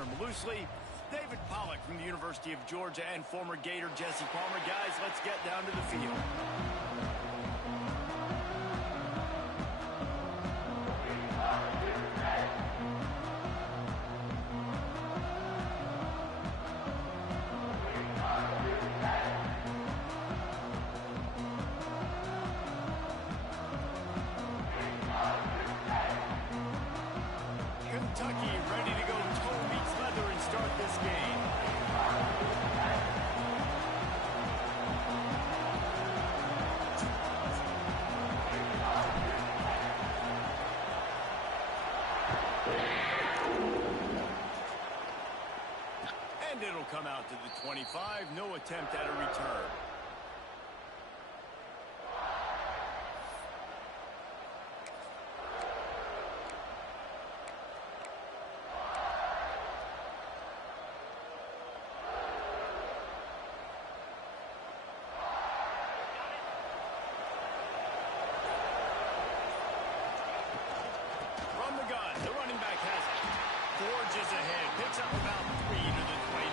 term loosely. David Pollack from the University of Georgia and former Gator Jesse Palmer. Guys, let's get down to the field. Kentucky ready to go toe meets leather and start this game. And it'll come out to the 25. No attempt at a return. The running back has it. Forges ahead. Picks up about 3 to the 29.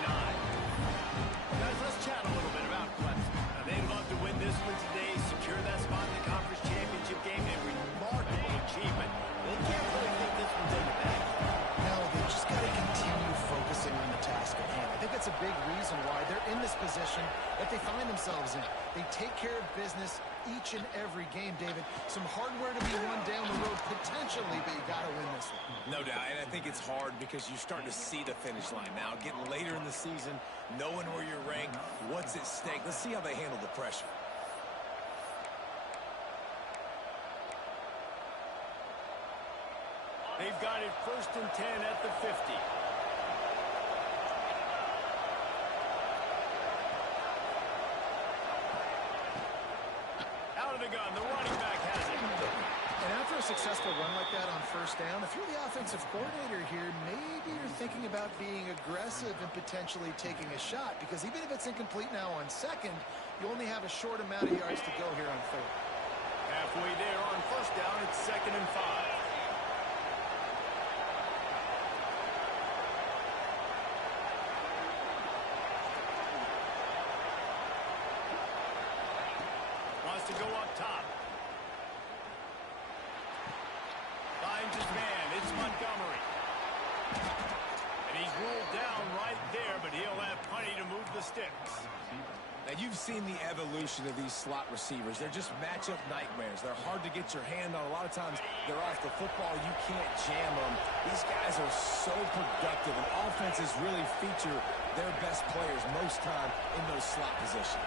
Guys, let's chat a little bit about Clemson. Now, they'd love to win this one today, secure that spot in the conference championship game. A remarkable achievement. They can't really think this one's in the bag. No, they've just got to continue focusing on the task at hand. I think that's a big reason why they're in this position that they find themselves in. They take care of business each and every game, David. Some hardware to be won down the road potentially, but you got to win this one. No doubt, and I think it's hard because you're starting to see the finish line now. Getting later in the season, knowing where you're ranked, what's at stake. Let's see how they handle the pressure. They've got it 1st and 10 at the 50. Out of the gun, the running back has it. And after a successful run like that on 1st down, if you're the offensive coordinator here, maybe you're thinking about being aggressive and potentially taking a shot, because even if it's incomplete now on 2nd, you only have a short amount of yards to go here on 3rd. Halfway there on 1st down, it's 2nd and 5. To go up top. Finds his man. It's Montgomery. And he's ruled down right there, but he'll have plenty to move the sticks. Now, you've seen the evolution of these slot receivers. They're just matchup nightmares. They're hard to get your hand on. A lot of times, they're off the football. You can't jam them. These guys are so productive, and offenses really feature their best players most time in those slot positions.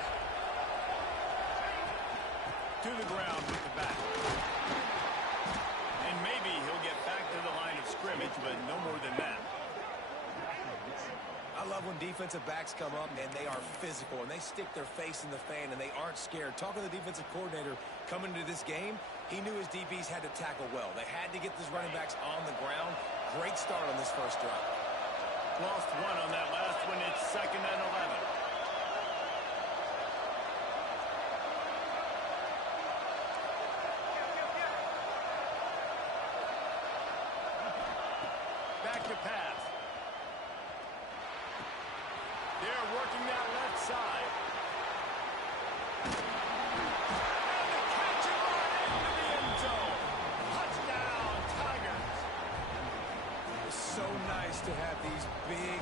To the ground with the back. And maybe he'll get back to the line of scrimmage, but no more than that. I love when defensive backs come up and they are physical and they stick their face in the fan and they aren't scared. Talking to the defensive coordinator coming into this game, he knew his DBs had to tackle well. They had to get these running backs on the ground. Great start on this 1st drive. Lost 1 on that last one. It's 2nd and 11. Back to pass. They're working that left side. And the catch and run into the end zone. Touchdown, Tigers. It's so nice to have these big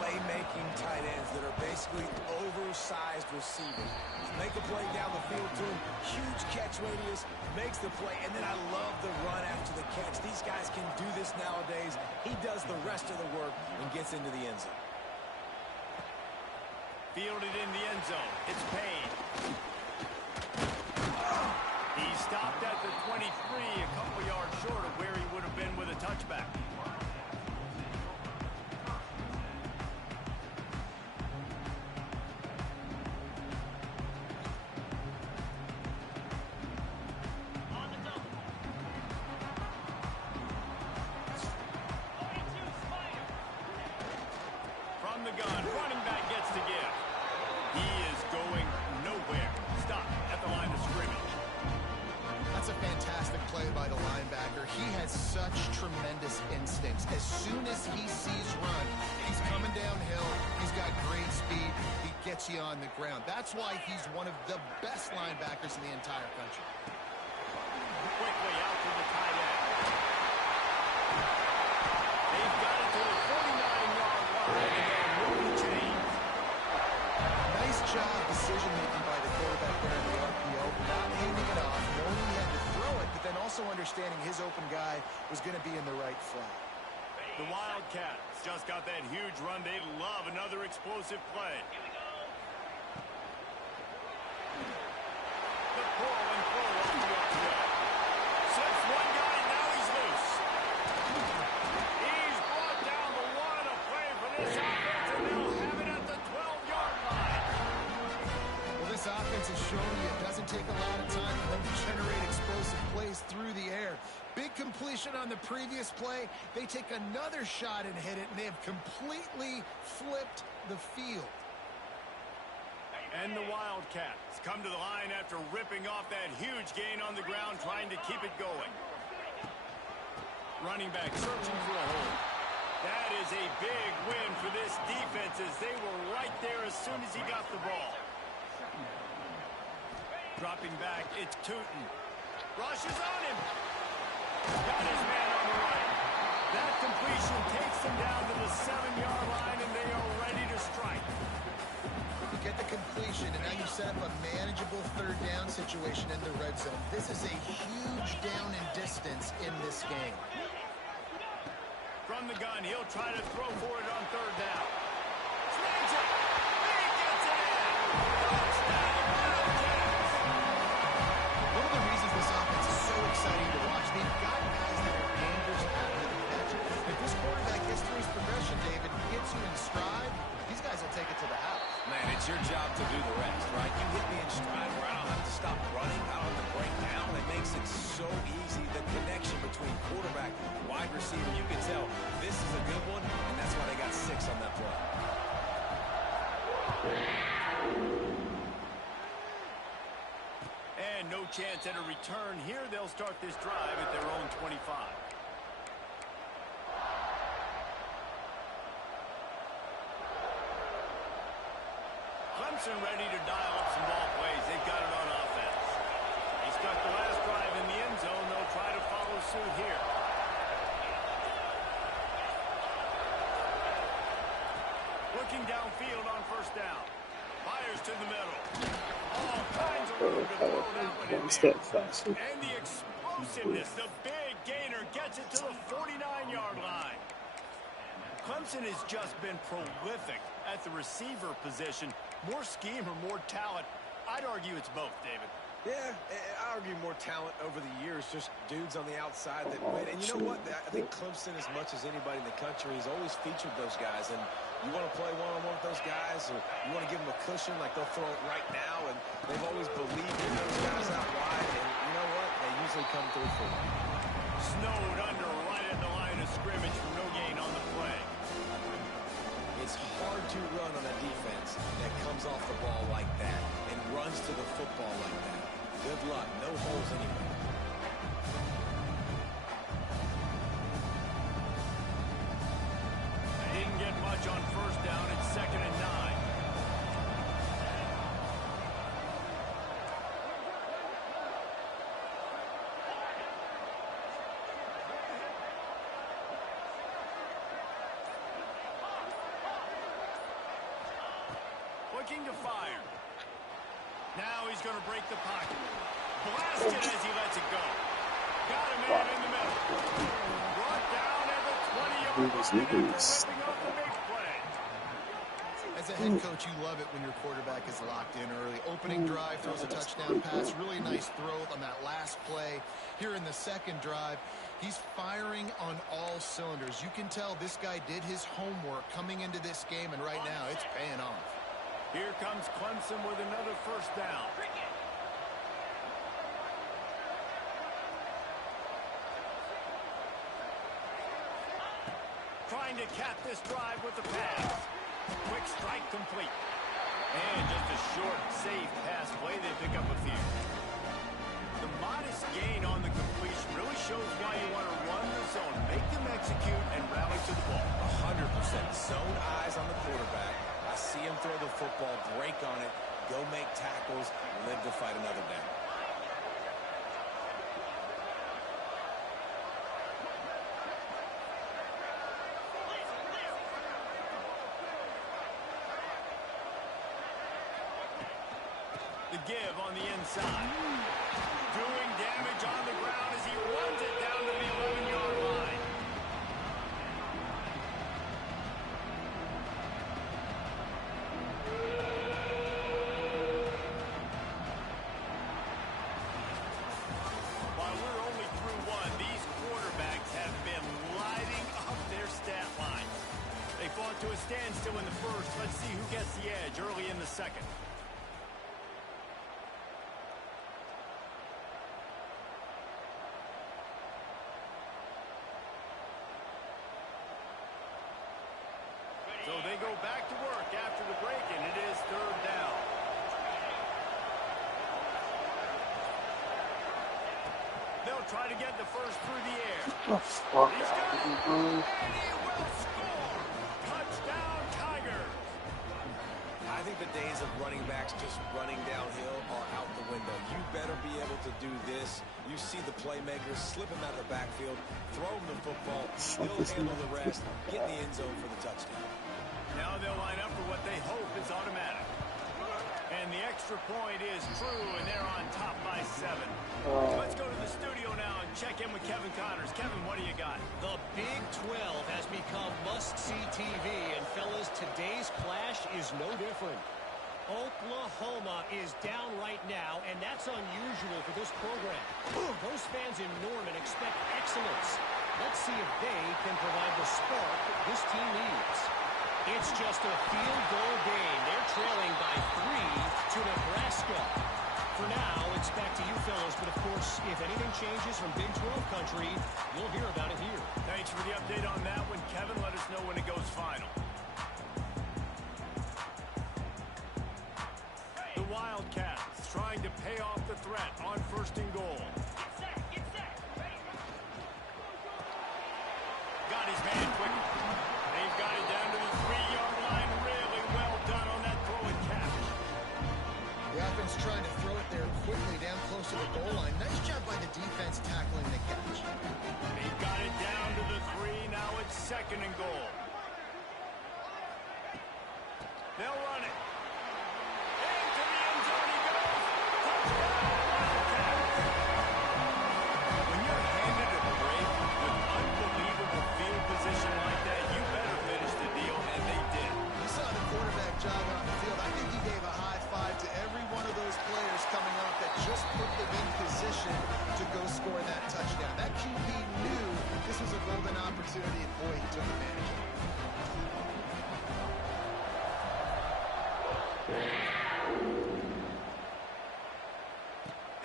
playmaking tight ends that are basically oversized receivers. Make a play down the field to him. Huge catch radius, makes the play, and then I love the run after the catch. These guys can do this nowadays. He does the rest of the work and gets into the end zone. Fielded in the end zone. It's Payne. He stopped at the 23, a couple yards short of where he would have been with a touchback. From the gun, running back gets to give. He is going nowhere. Stop at the line of scrimmage. That's a fantastic fantastic play by the linebacker. He has such tremendous instincts. As soon as he sees run, he's coming downhill. He's got great speed. He gets you on the ground. That's why he's one of the best linebackers in the entire country. Quickly out to the tight end. They've got it to the 49-yard line, and they'll move the chains. Nice job decision-making by the quarterback there in the RPO, not handing it off, knowing he had to throw it, but then also understanding his open guy was going to be in the right flat. The Wildcats just got that huge run. They love another explosive play. The pull and pull off the upfield. Slips one guy, now he's loose. He's brought down the one. A play for this offense, and they'll have it at the 12-yard line. Well, this offense has shown you it doesn't take a lot of time for them to generate explosive plays through the air. Big completion on the previous play. They take another shot and hit it, and they have completely flipped the field. And the Wildcats come to the line after ripping off that huge gain on the ground, trying to keep it going. Running back searching for a hole. That is a big win for this defense, as they were right there as soon as he got the ball. Dropping back, it's Tootin. Rushes on him. Got his man on the right. That completion takes them down to the 7-yard line, and they are ready to strike. You get the completion, and now you set up a manageable third down situation in the red zone. This is a huge down in distance in this game. From the gun, he'll try to throw for it on third down. Slings it. He gets it in. Touchdown, Wildcats. One of the reasons this offense is so exciting to watch, they've got guys that are dangerous after the catch. If this quarterback gets through his progression, David, gets you in stride, these guys will take it to the house. Man, it's your job to do the rest, right? You hit me in stride where I don't have to stop running, I don't have to break down. It makes it so easy. The connection between quarterback and wide receiver, you can tell this is a good one, and that's why they got 6 on that play. And no chance at a return here. They'll start this drive at their own 25. Clemson ready to dial up some ball plays. They've got it on offense. They stuck the last drive in the end zone. They'll try to follow suit here. Looking downfield on first down. Fires to the middle. All kinds of room to throw that one in there. And the explosiveness, the big gainer gets it to the 49-yard line. Clemson has just been prolific at the receiver position. More scheme or more talent? I'd argue it's both, David. Yeah, I argue more talent over the years, just dudes on the outside that win. And you know what? I think Clemson, as much as anybody in the country, has always featured those guys. And you want to play one-on-one with those guys, or you want to give them a cushion, like they'll throw it right now. And they've always believed in those guys out wide. And you know what? They usually come through for them. Snowed under right at the line of scrimmage for no gain on the play. It's hard to run on a defense that comes off the ball like that and runs to the football like that. Good luck. No holes anywhere. They didn't get much on first down. It's 2nd and 9. Looking to fire. Now he's going to break the pocket. Blasted as he lets it go. Got a man in the middle. Brought down at the 20-yard line after ripping off the big play. As a head coach, you love it when your quarterback is locked in early. Opening drive, throws a touchdown pass. Really nice throw on that last play. Here in the second drive, he's firing on all cylinders. You can tell this guy did his homework coming into this game, and right now it's paying off. Here comes Clemson with another first down. Trying to cap this drive with the pass. Quick strike complete. And just a short, safe pass play. They pick up a few. The modest gain on the completion really shows why you want to run the zone. Make them execute and rally to the ball. 100%. Zone eyes on the quarterback. I see him throw the football, break on it, go make tackles, live to fight another down. The give on the inside. Doing damage on the ground as he runs it down to the 11-yard line. While we're only through one, these quarterbacks have been lighting up their stat line. They fought to a standstill in the first. Let's see who gets the edge early in the second. So they go back to work after the break, and it is third down. They'll try to get the first through the air. He's got it, and he will score. Touchdown, Tigers. I think the days of running backs just running downhill are out the window. You better be able to do this. You see the playmakers slip him out of the backfield, throw him the football, he'll handle the rest, get in the end zone for the touchdown. Now they'll line up for what they hope is automatic. And the extra point is true, and they're on top by 7. Let's go to the studio now and check in with Kevin Connors. Kevin, what do you got? The Big 12 has become must-see TV, and fellas, today's clash is no different. Oklahoma is down right now, and that's unusual for this program. Those fans in Norman expect excellence. Let's see if they can provide the spark this team needs. It's just a field goal game. They're trailing by 3 to Nebraska. For now, it's back to you fellas, but of course, if anything changes from Big 12 country, you'll hear about it here. Thanks for the update on that one, Kevin. Let us know when it goes final. The Wildcats trying to pay off the threat on first and goal. Get set. Ready. Got his man quick. They've got it down to the 3-yard line. Really well done on that throw and catch. The offense trying to throw it there quickly down close to the goal line. Nice job by the defense tackling the catch. They've got it down to the 3. Now it's second and goal. They'll run it. Into the end zone he goes. Touchdown, Wildcats. When you're handed a break with unbelievable field position like that, you better finish the deal, and they did. You saw the quarterback jog on the field. I think he gave a high five to every one of those players coming off that just put them in position to go score that touchdown. That QB knew this was a golden opportunity, and boy, he took advantage of it.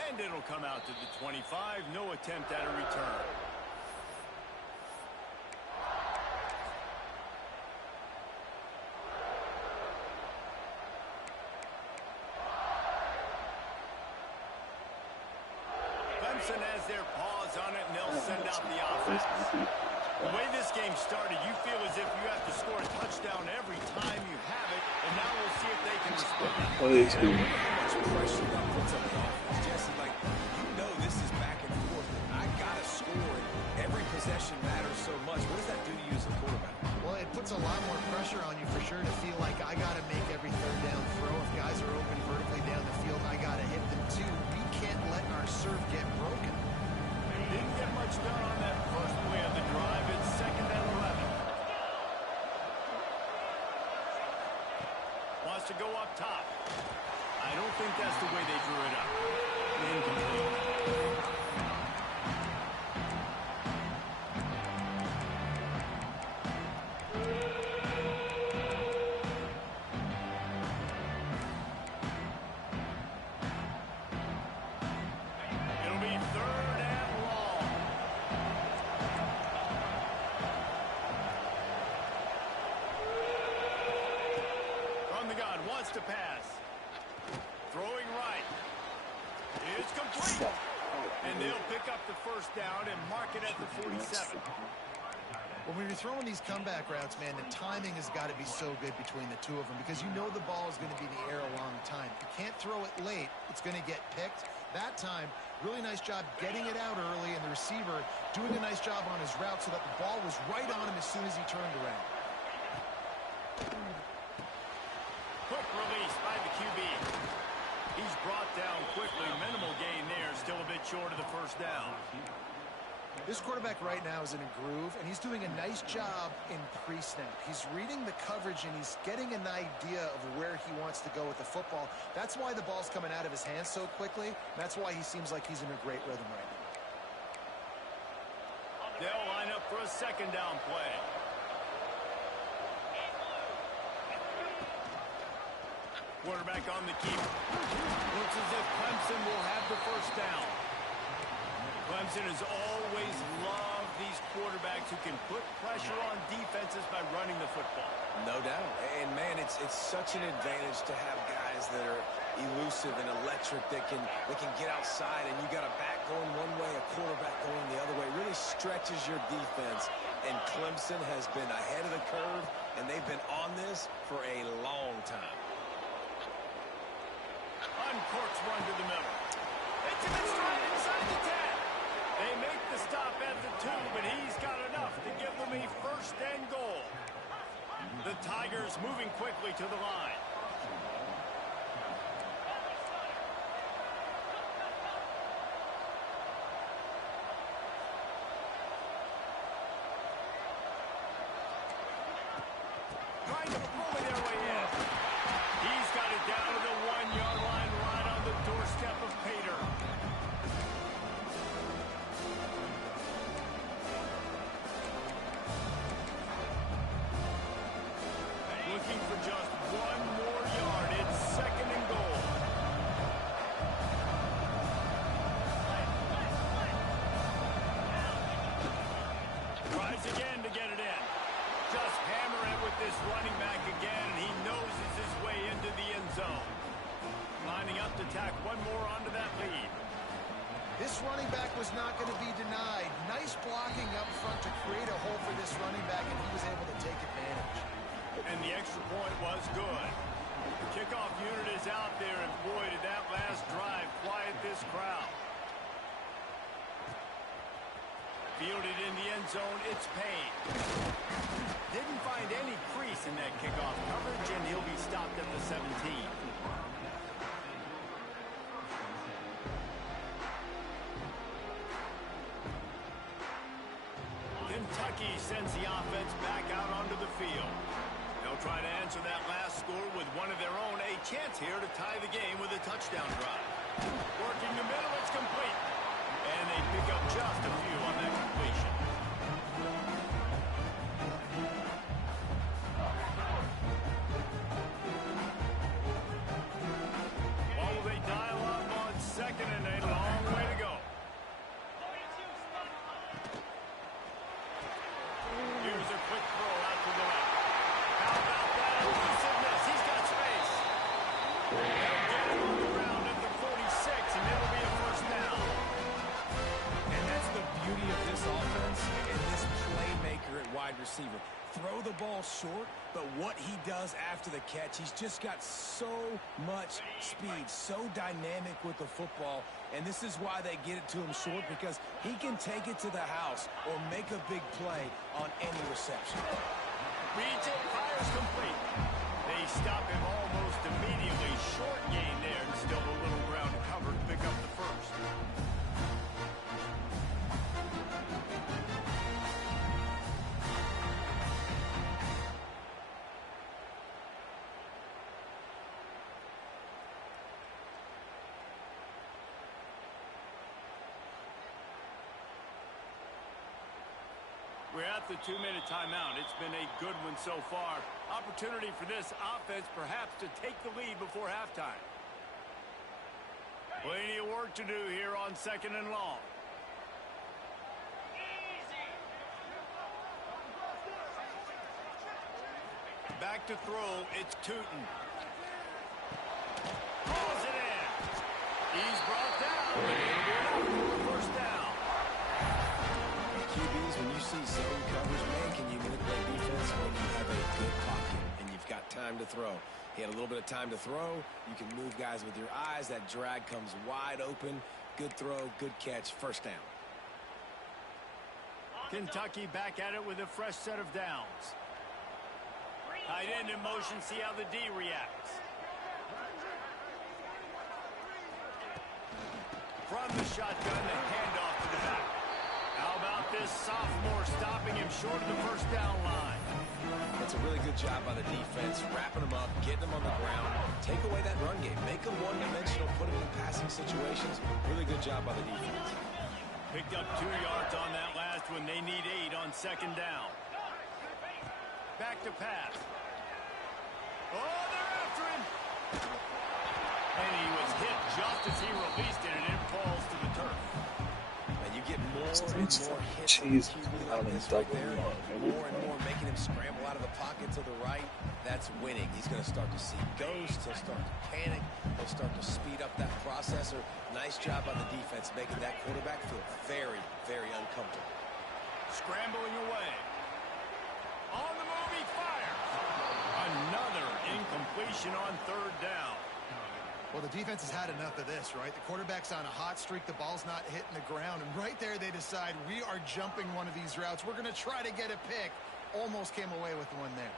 And it'll come out to the 25. No attempt at a return. Clemson has their paws on it, and they'll send out the offense. The way this game started, you feel as if you have to score a touchdown every time you have it, and now we'll see if they can respond. How much pressure that puts on the offense. Jesse, you know this is back and forth. I got to score. Every possession matters so much. What does that do to you as a quarterback? Well, it puts a lot more pressure on you for sure to feel like I got to make every third down throw. If guys are open vertically down the field, I got to hit them too. We can't let our serve get broken. Didn't get much done on that first play of the drive. It's second and 11. Wants to go up top. I don't think that's the way they drew it up. Incomplete. It'll be third and long. From the gun, wants to pass. Throwing right. It's complete. And they'll pick up the first down and mark it at the 47. When you're throwing these comeback routes, man, the timing has got to be so good between the two of them because you know the ball is going to be in the air a long time. You can't throw it late. It's going to get picked. That time, really nice job getting it out early, and the receiver doing a nice job on his route so that the ball was right on him as soon as he turned around. Quick release by the QB. He's brought down quickly. Minimal gain there. Still a bit short of the first down. This quarterback right now is in a groove, and he's doing a nice job in pre-snap. He's reading the coverage, and he's getting an idea of where he wants to go with the football. That's why the ball's coming out of his hands so quickly. That's why he seems like he's in a great rhythm right now. They'll line up for a second down play. Quarterback on the keeper. Looks as if Clemson will have the first down. Clemson has always loved these quarterbacks who can put pressure on defenses by running the football. No doubt. And, man, it's such an advantage to have guys that are elusive and electric that can get outside, and you got a back going one way, a quarterback going the other way. It really stretches your defense, and Clemson has been ahead of the curve, and they've been on this for a long time. Uncorks one to the middle. It's him in stride inside the 10. They make the stop at the 2, but he's got enough to give them a first and goal. The Tigers moving quickly to the line. Trying to bully their way in. He's got it down to the 1-yard line right on the doorstep of Pater. Looking for just one more yard. It's second and goal. Tries again to get it in. Just hammer it with this running back again, and he noses his way into the end zone. Lining up to tack one more onto that lead. This running back was not going to be denied. Nice blocking up front to create a hole for this running back, and he was able to take advantage. And the extra point was good. The kickoff unit is out there, and boy, did that last drive quiet this crowd. Fielded in the end zone, it's Payne. Didn't find any crease in that kickoff coverage, and he'll be stopped at the 17. Kentucky sends the offense back out onto the field. They'll try to answer that last score with one of their own. A chance here to tie the game with a touchdown drive. Working the middle, it's complete. And they pick up just a few on that completion. While they dial up on second and a long way to go. Here's a quick throw out to the left. How about that elusiveness? He's got space. They'll get him on the ground at the 46, and it'll be a first down. And that's the beauty of this offense and this playmaker at wide receiver. Throw the ball short, but what he does after the catch, he's just got so much speed, so dynamic with the football, and this is why they get it to him short, because he can take it to the house or make a big play on any reception. Reads it, fires complete. They stop him almost immediately. Short gain there, and still a little ground covered to pick up the first. We're at the 2-minute timeout. It's been a good one so far. Opportunity for this offense perhaps to take the lead before halftime. Plenty of work to do here on second and long. Back to throw. It's Tootin. Throws it in. He's brought down. is when you see zone coverage, man, can you manipulate defense when you have a good pocket and you've got time to throw. He had a little bit of time to throw. You can move guys with your eyes. That drag comes wide open. Good throw, good catch, first down. Kentucky back at it with a fresh set of downs. Tight end in motion, see how the D reacts. From the shotgun, the handoff to the back. How about this sophomore stopping him short of the first down line? That's a really good job by the defense, wrapping them up, getting them on the ground. Take away that run game. Make them one-dimensional, put them in passing situations. Really good job by the defense. Picked up 2 yards on that last one. They need 8 on second down. Back to pass. Oh, they're after him. And he was hit just as he released it, and it falls to the turf. And you get more and more hits on QB like this right there. More and more making him scramble out of the pocket to the right. That's winning. He's going to start to see ghosts. He'll start to panic. He'll start to speed up that processor. Nice job by the defense making that quarterback feel very, very uncomfortable. Scrambling away. On the move, he fires. Another incompletion on third down. Well, the defense has had enough of this, right? The quarterback's on a hot streak. The ball's not hitting the ground. And right there, they decide, we are jumping one of these routes. We're going to try to get a pick. Almost came away with one there.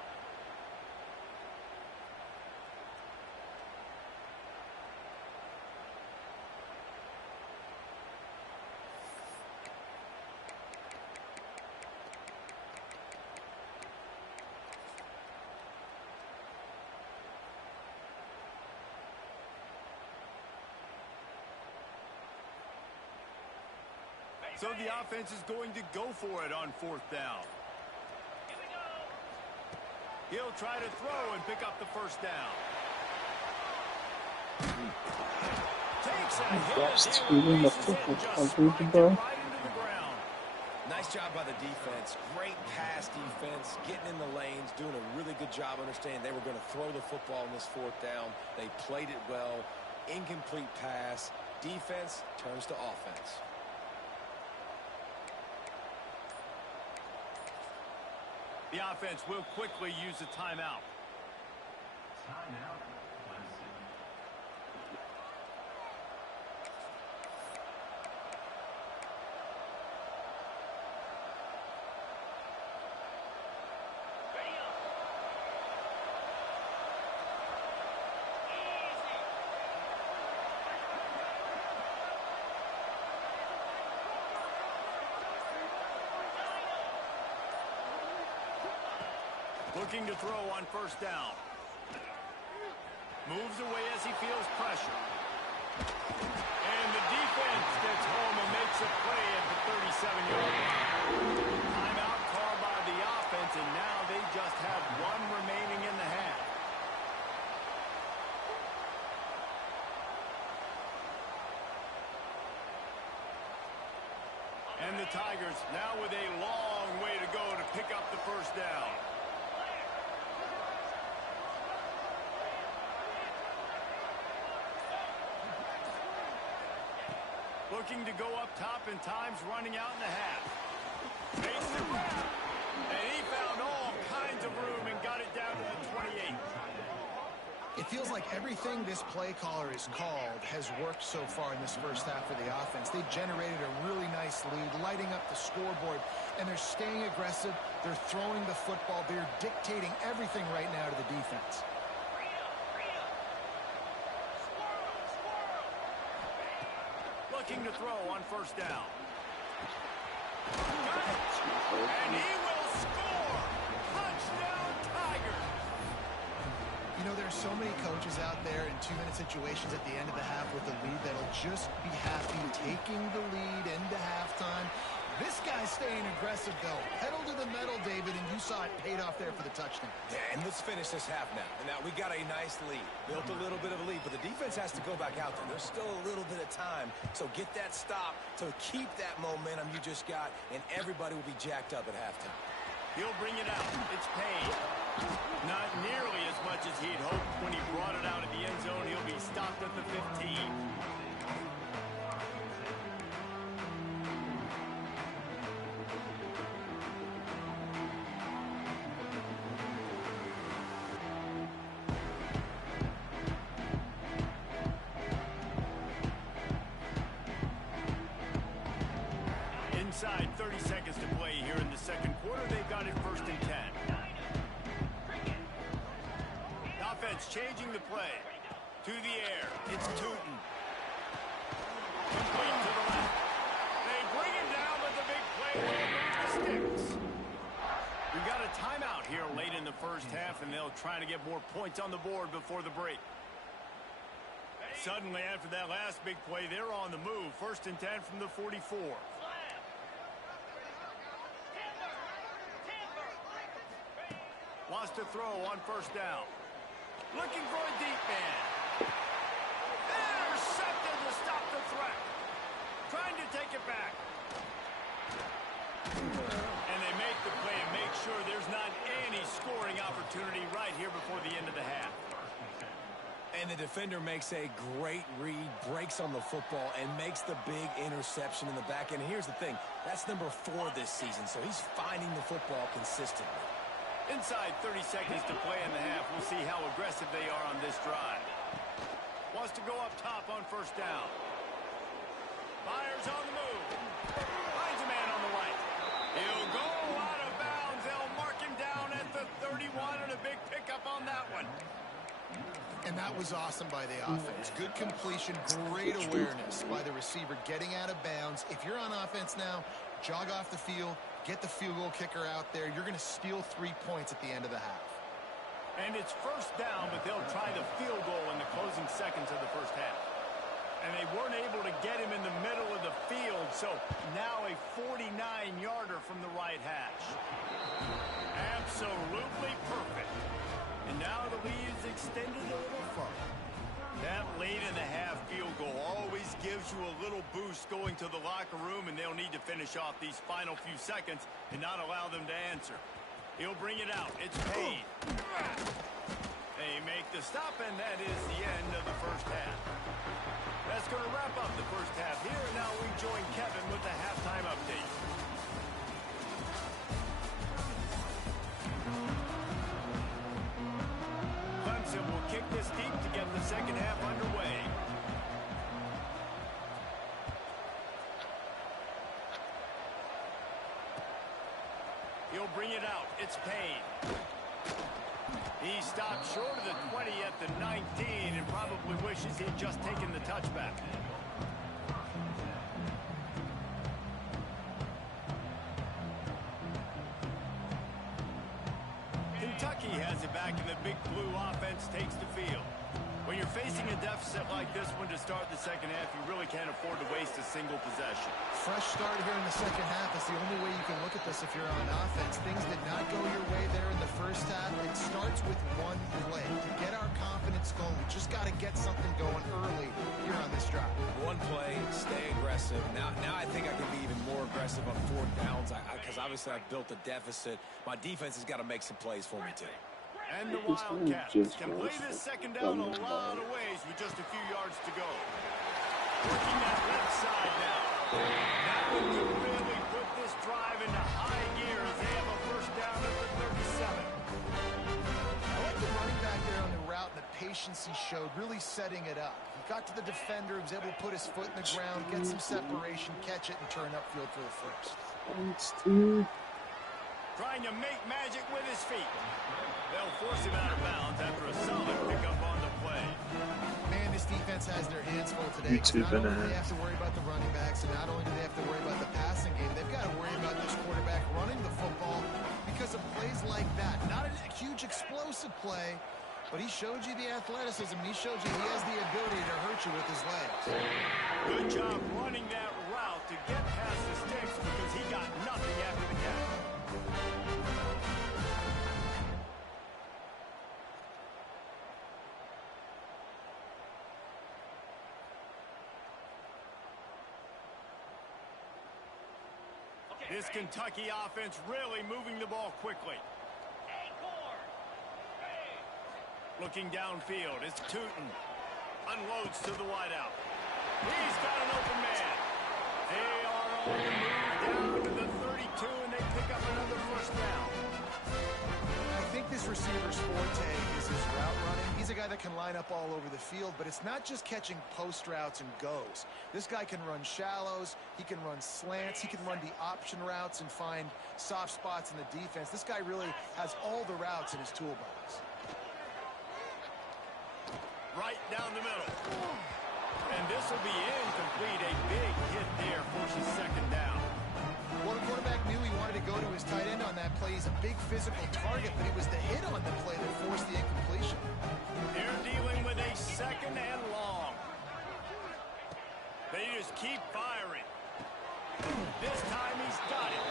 So the offense is going to go for it on fourth down. He'll try to throw and pick up the first down. Takes a hit. Right into the ground. Nice job by the defense. Great pass defense, getting in the lanes, doing a really good job understanding they were going to throw the football in this fourth down. They played it well. Incomplete pass. Defense turns to offense. The offense will quickly use a timeout. Looking to throw on first down. Moves away as he feels pressure. And the defense gets home and makes a play at the 37-yard line. Timeout called by the offense, and now they just have one remaining in the half. And the Tigers now with a long way to go to pick up the first down. Looking to go up top, and time's running out in the half. Makes the grab, and he found all kinds of room and got it down to the 28. It feels like everything this play caller has called has worked so far in this first half of the offense. They generated a really nice lead, lighting up the scoreboard, and they're staying aggressive. They're throwing the football. They're dictating everything right now to the defense. Looking to throw on first down. And he will score! Touchdown, Tigers! You know, there are so many coaches out there in two-minute situations at the end of the half with the lead that'll just be happy taking the lead into halftime. This guy's staying aggressive, though. Pedal to the metal, David, and you saw it paid off there for the touchdown. Yeah, and let's finish this half now. And now we got a nice lead. Built a little bit of a lead, but the defense has to go back out there. There's still a little bit of time. So get that stop to keep that momentum you just got, and everybody will be jacked up at halftime. He'll bring it out. It's paid. Not nearly as much as he'd hoped when he brought it out of the end zone. He'll be stopped at the 15. Inside 30 seconds to play here in the second quarter. They've got it 1st and 10. Offense changing the play. To the air. It's Tootin. Complete to the left. They bring him down, but the big play will move the sticks. We've got a timeout here late in the first half, and they'll try to get more points on the board before the break. Suddenly, after that last big play, they're on the move. 1st and 10 from the 44. Wants to throw on 1st down. Looking for a deep man. Intercepted to stop the threat. Trying to take it back. And they make the play and make sure there's not any scoring opportunity right here before the end of the half. And the defender makes a great read, breaks on the football, and makes the big interception in the back end. Here's the thing. That's number 4 this season, so he's finding the football consistently. Inside 30 seconds to play in the half. We'll see how aggressive they are on this drive. Wants to go up top on 1st down. Fires on the move. Finds a man on the right. He'll go out of bounds. They'll mark him down at the 31, and a big pickup on that one. And that was awesome by the offense. Good completion, great awareness by the receiver getting out of bounds. If you're on offense now, jog off the field, get the field goal kicker out there. You're going to steal 3 points at the end of the half. And it's 1st down, but they'll try the field goal in the closing seconds of the first half. And they weren't able to get him in the middle of the field, so now a 49-yarder from the right hash. Absolutely perfect. And now the lead is extended a little further. That late in the half field goal always gives you a little boost going to the locker room, and they'll need to finish off these final few seconds and not allow them to answer. He'll bring it out. It's Payne. They make the stop, and that is the end of the first half. That's going to wrap up the first half here, and now we join Kevin with the halftime update. Clemson will kick this deep to get the second half underway. He'll bring it out. It's Payne. He stopped short of the 20 at the 19 and probably wishes he'd just taken the touchback. Kentucky has it back, and the big blue offense takes the field. When you're facing a deficit like this one to start the second half, you really can't afford to waste a single possession. Fresh start here in the second half is the only way you can look at this if you're on offense. Things did not go your way there in the first half. It starts with one play. To get our confidence going, we just got to get something going early here on this drive. One play, stay aggressive. Now I think I can be even more aggressive on 4th downs because obviously I've built a deficit. My defense has got to make some plays for me too. And the Wildcats can play this second down a lot of ways with just a few yards to go. Working that left side now. That one to really put this drive into high gear as they have a 1st down at the 37. I like the running back there on the route and the patience he showed, really setting it up. He got to the defender, he was able to put his foot in the ground, get some separation, catch it, and turn upfield for the 1st. Trying to make magic with his feet. They'll force him out of bounds after a solid pickup on the play. Man, this defense has their hands full today. Not only do they have to worry about the running backs, and not only do they have to worry about the passing game, they've got to worry about this quarterback running the football because of plays like that. Not a huge explosive play, but he showed you the athleticism. He showed you he has the ability to hurt you with his legs. Good job running that route to get past the sticks because he got nothing after the catch. This Kentucky offense really moving the ball quickly. Looking downfield, it's Tootin. Unloads to the wideout. He's got an open man. They are on the move down to the 32, and they pick up another 1st down. I think this receiver's forte is his route running. He's a guy that can line up all over the field, but it's not just catching post routes and goes. This guy can run shallows, he can run slants, he can run the option routes and find soft spots in the defense. This guy really has all the routes in his toolbox. Right down the middle. And this will be incomplete. A big hit there forces second down. Well, the quarterback knew he wanted to go to his tight end on that play. He's a big physical target, but it was the hit on the play that forced the incompletion. They're dealing with a second and long. They just keep firing. This time he's got it.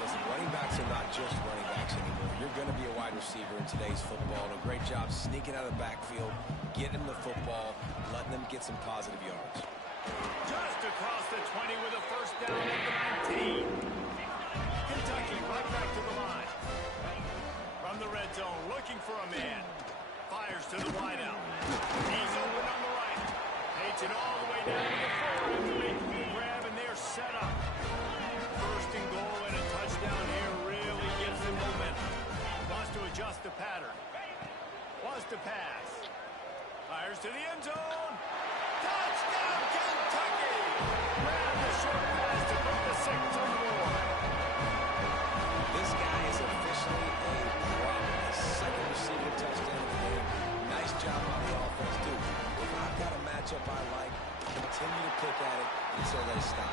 Listen, running backs are not just running backs anymore. You're going to be a wide receiver in today's football. And a great job sneaking out of the backfield, getting them the football, letting them get some positive yards. Just across the 20 with a first down at the 19. Kentucky right back to the line. From the red zone, looking for a man. Fires to the wideout. He's open on the right. Takes it all the way down to the 4 after making the grab, and they're set up. First and goal and a touchdown here really gives them momentum. Wants to adjust the pattern. Wants to pass. Fires to the end zone. Touchdown, Kentucky! Grab the short pass to put the 6 on the board. This guy is officially a problem. His second receiving touchdown of the game. Nice job on the offense, too. If I've got a matchup I like, continue to pick at it until they stop.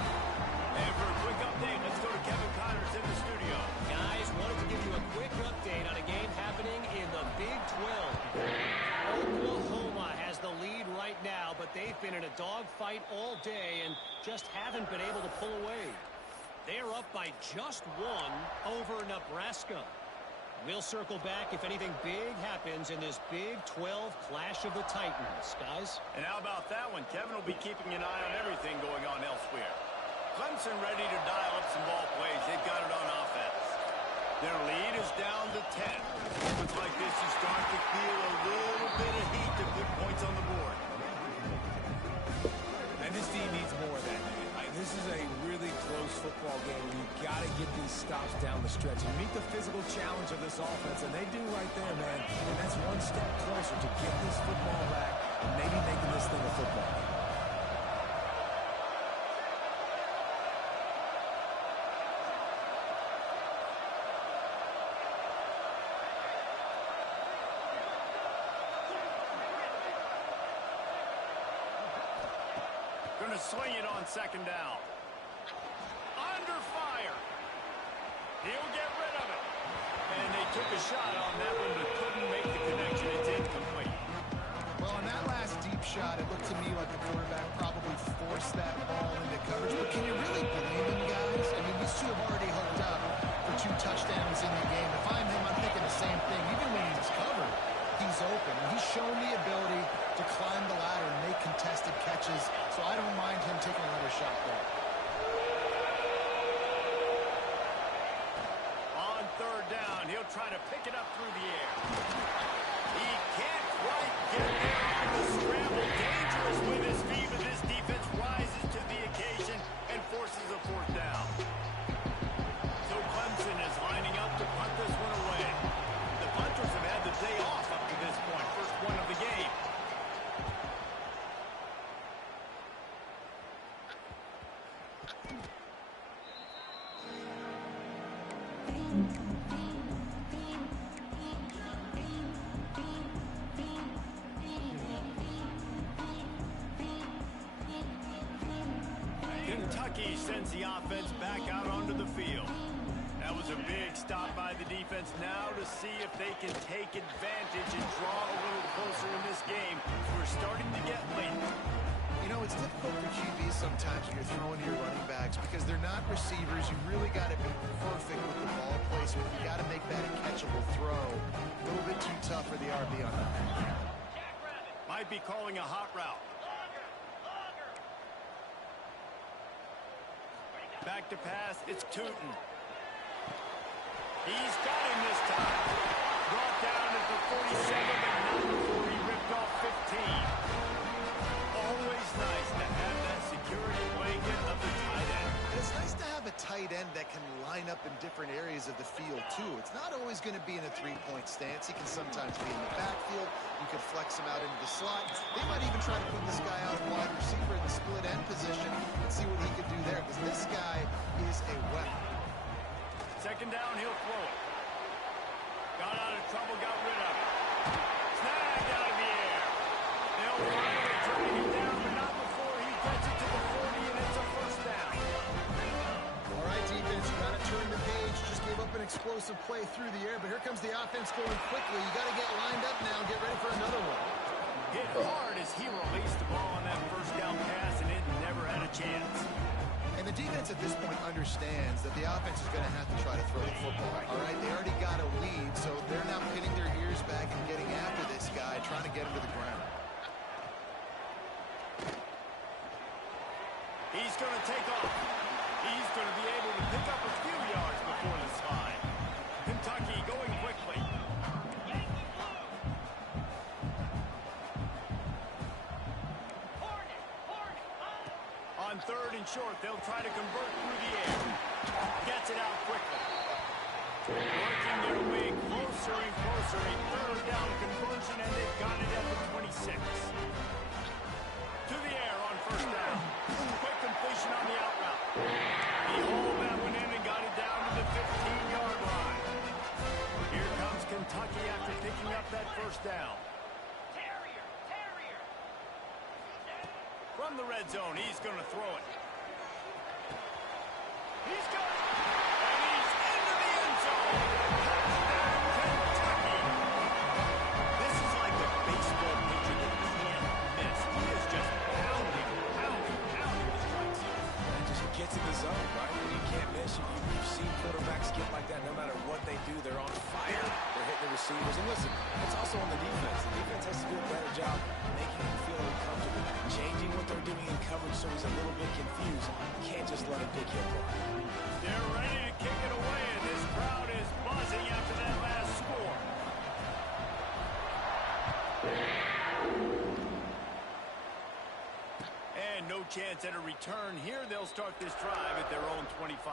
And for a quick update, let's go to Kevin Connors in the studio. Guys, wanted to give you a quick update on a game happening in the Big 12. Oklahoma has the lead right now, but they've been in a dogfight all day and just haven't been able to pull away. They're up by just 1 over Nebraska. We'll circle back if anything big happens in this Big 12 clash of the Titans, guys. And how about that one? Kevin will be keeping an eye on everything going on elsewhere. Clemson ready to dial up some ball plays. They've got it on offense. Their lead is down to 10. Looks like this is starting to feel a little bit of heat to put points on the board. And this team needs more of that, man. This is a really close football game. You've got to get these stops down the stretch and meet the physical challenge of this offense, and they do right there, man. And that's one step closer to get this football back and maybe making this thing a football game. Going to swing it on second down. Under fire. He'll get rid of it. And they took a shot on that one, but couldn't make the connection. It's incomplete. Well, on that last deep shot, it looked to me like the quarterback probably forced that ball into coverage. But can you really blame him, guys? I mean, these two have already hooked up for 2 touchdowns in the game. If I'm him, I'm thinking the same thing. Even when he's covered, he's open. And he's shown the ability to climb the ladder and make contested catches. So I don't mind him taking another shot there. On third down, he'll try to pick it up through the air. He can't quite get there on the scramble. Dangerous with his feet, but this defense rises to the occasion and forces a 4th down. So Clemson is lining up to punt this one away. The punters have had the day off up to this point. First one of the game. Kentucky sends the offense back out onto the field. That was a big stop by the defense. Now to see if they can take advantage and draw a little closer in this game. We're starting to get late. You know, it's difficult for QBs sometimes when you're throwing to your running backs because they're not receivers. You really got to be perfect with the ball placement. You got to make that a catchable throw. A little bit too tough for the RB on that. Might be calling a hot route. Back to pass, it's Tootin. He's got him this time. Brought down at the 47, but not before he ripped off 15. Always nice to have that security blanket of the tight end. And it's nice to have a tight end that can line up in different areas of the field, too. It's not always going to be in a 3-point stance. He can sometimes be in the backfield. field. You could flex him out into the slot. They might even try to put this guy out wide receiver in the split end position and see what he could do there, because this guy is a weapon. Second down, he'll throw it. Got out of trouble, got rid of it. Snagged out of the air. They'll finally track him down, but not before he gets it to the 40, and it's a first down. All right, defense, you got to turn the page. Just gave up an explosive play through the air, but here comes the offense going quickly. You got to get lined up now and get ready for another one. Hit hard as he released the ball on that first down pass, and it never had a chance. And the defense at this point understands that the offense is going to have to try to throw the football. All right, they already got a lead, so they're now pinning their ears back and getting after this guy, trying to get him to the ground. He's going to take off. He's going to be able to pick up a few yards before the slide. Kentucky going quickly. On third and short, they'll try to convert through the air. Gets it out quickly. Working their way closer and closer. A third down conversion, and they've got it at the 26. To the air on first down. Quick completion on the out route. He hauled that one in and got it down to the 15-yard line. Here comes Kentucky after picking up that first down. From the red zone, he's going to throw it. He's got it. And he's into the end zone. Touchdown, Kentucky. This is like the baseball pitcher that can't miss. He is just pounding the strike zone. Just gets in the zone, right? When you can't miss, you've seen quarterbacks get like that. No matter what they do, they're on fire. They're hitting the receivers. And listen, it's also on the defense. The defense has to do a better job making him feel uncomfortable, changing what they're doing in coverage so he's a little bit confused. You can't just let him pick you apart. They're ready to kick it away, and this crowd is buzzing after that last score. And no chance at a return here. They'll start this drive at their own 25.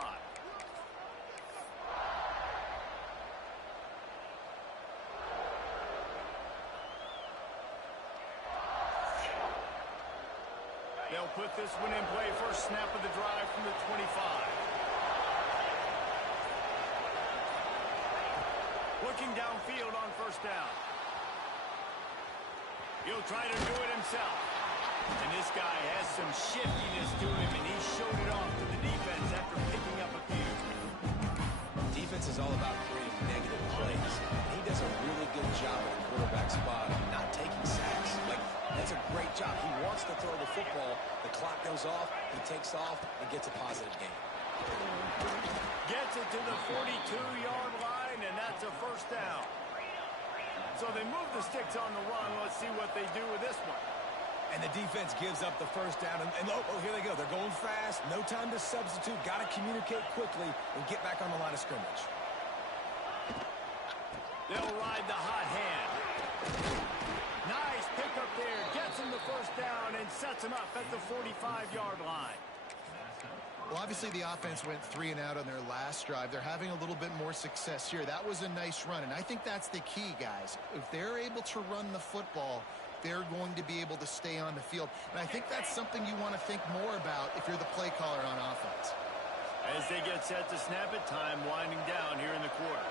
They'll put this one in play. First snap of the drive from the 25. Looking downfield on first down. He'll try to do it himself. And this guy has some shiftiness to him, and he showed it off to the defense after picking up a few. Defense is all about creating negative plays. He does a really good job at the quarterback spot, not taking sacks. That's a great job. He wants to throw the football. The clock goes off, he takes off, and gets a positive gain. Gets it to the 42-yard line, and that's a first down. So they move the sticks on the run. Let's see what they do with this one. And the defense gives up the first down. And here they go. They're going fast. No time to substitute. Got to communicate quickly and get back on the line of scrimmage. They'll ride the hot hand. Nice pickup there. Gets him the first down and sets him up at the 45-yard line. Well, obviously the offense went 3 and out on their last drive. They're having a little bit more success here. That was a nice run, and I think that's the key, guys. If they're able to run the football, they're going to be able to stay on the field. And I think that's something you want to think more about if you're the play caller on offense. As they get set to snap it, time winding down here in the quarter.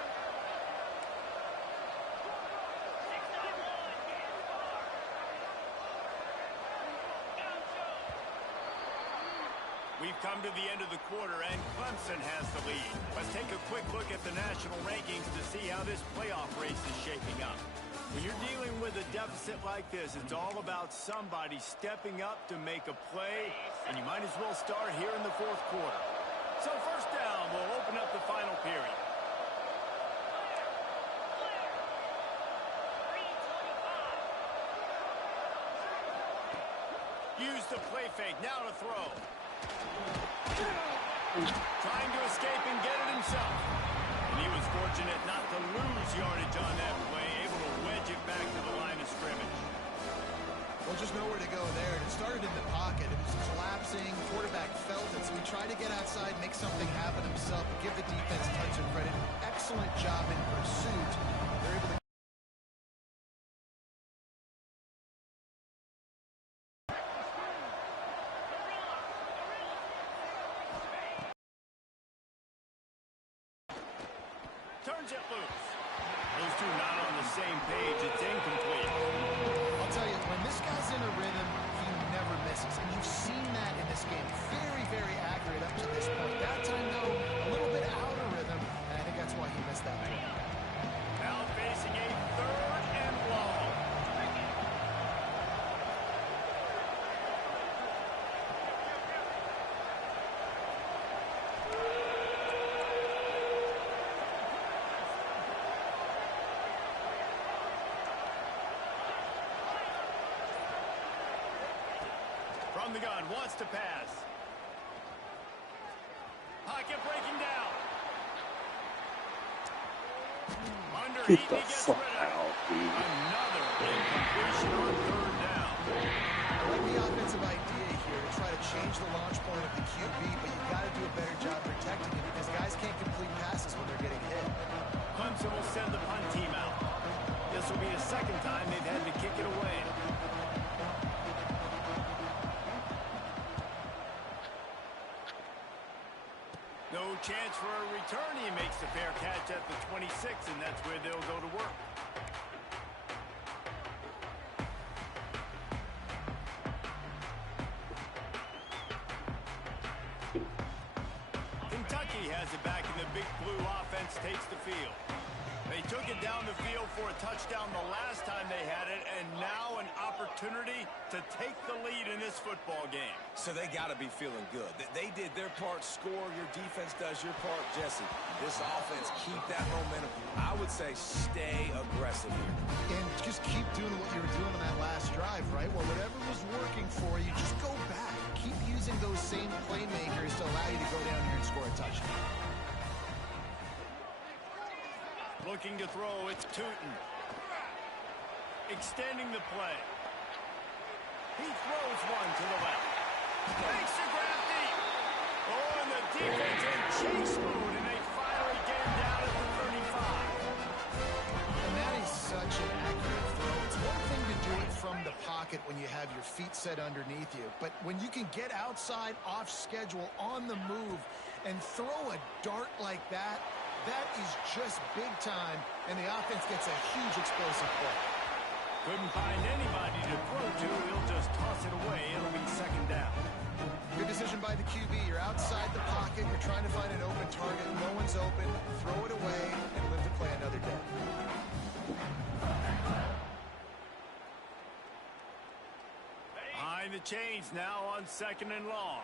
We've come to the end of the quarter, and Clemson has the lead. Let's take a quick look at the national rankings to see how this playoff race is shaping up. When you're dealing with a deficit like this, it's all about somebody stepping up to make a play, and you might as well start here in the fourth quarter. So first down will open up the final period. Use the play fake, now to throw. Trying to escape and get it himself. And he was fortunate not to lose yardage on that play, able to wedge it back to the line of scrimmage. Well, just nowhere to go there. It started in the pocket. It was collapsing. Quarterback felt it, so he tried to get outside, make something happen himself, and give the defense tons of credit. Excellent job in pursuit. They're able to turns it loose. Those two not on the same page. It's incomplete. I'll tell you, when this guy's in a rhythm, he never misses. And you've seen that in this game. Very, very accurate up to this point. That time, though, a little bit out of rhythm, and I think that's why he missed that throw. Now facing a 3rd and long. From the gun, wants to pass. Pocket breaking down. Under heat, Get the he gets fuck rid of it. out, dude. Another incompletion on 3rd down. I like the offensive idea here to try to change the launch point of the QB, but you got to do a better job protecting him because guys can't complete passes when they're getting hit. Clemson will send the punt team out. This will be the 2nd time they've had to kick it away. No chance for a return. He makes the fair catch at the 26, and that's where they'll go to work. Kentucky has it back, and the Big Blue offense takes the field. They took it down the field for a touchdown the last time they had it, and now an opportunity to take the lead in this football game. So they got to be feeling good. They did their part, score. Your defense does your part, Jesse. This offense, keep that momentum. I would say stay aggressive here. And just keep doing what you were doing on that last drive, right? Well, whatever was working for you, just go back. Keep using those same playmakers to allow you to go down here and score a touchdown. Looking to throw, it's Tootin. Extending the play. He throws one to the left. Makes the grab deep. Oh, and the defense in chase mode, and they finally get him down at the 35. And that is such an accurate throw. It's one thing to do it from the pocket when you have your feet set underneath you, but when you can get outside, off schedule, on the move, and throw a dart like that, that is just big time, and the offense gets a huge explosive play. Couldn't find anybody to throw to. He'll just toss it away. It'll be 2nd down. Good decision by the QB. You're outside the pocket. You're trying to find an open target. No one's open. Throw it away and live to play another day. Behind the chains now on 2nd and long.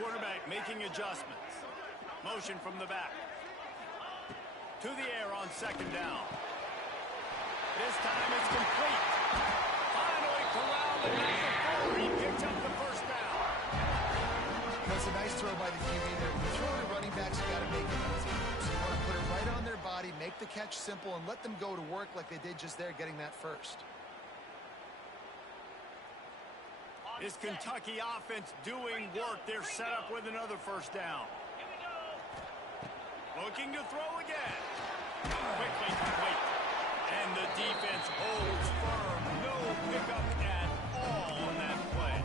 Quarterback making adjustments. Motion from the back. To the air on 2nd down. This time it's complete. Finally corralled at number 4. He picks up the 1st down. That's a nice throw by the QB there. When you throw to running backs, you got to make it easy. So you want to put it right on their body, make the catch simple, and let them go to work like they did just there, getting that first. Is Kentucky offense doing work? They're set up with another 1st down. Looking to throw again. Quickly complete. And the defense holds firm. No pickup at all on that play.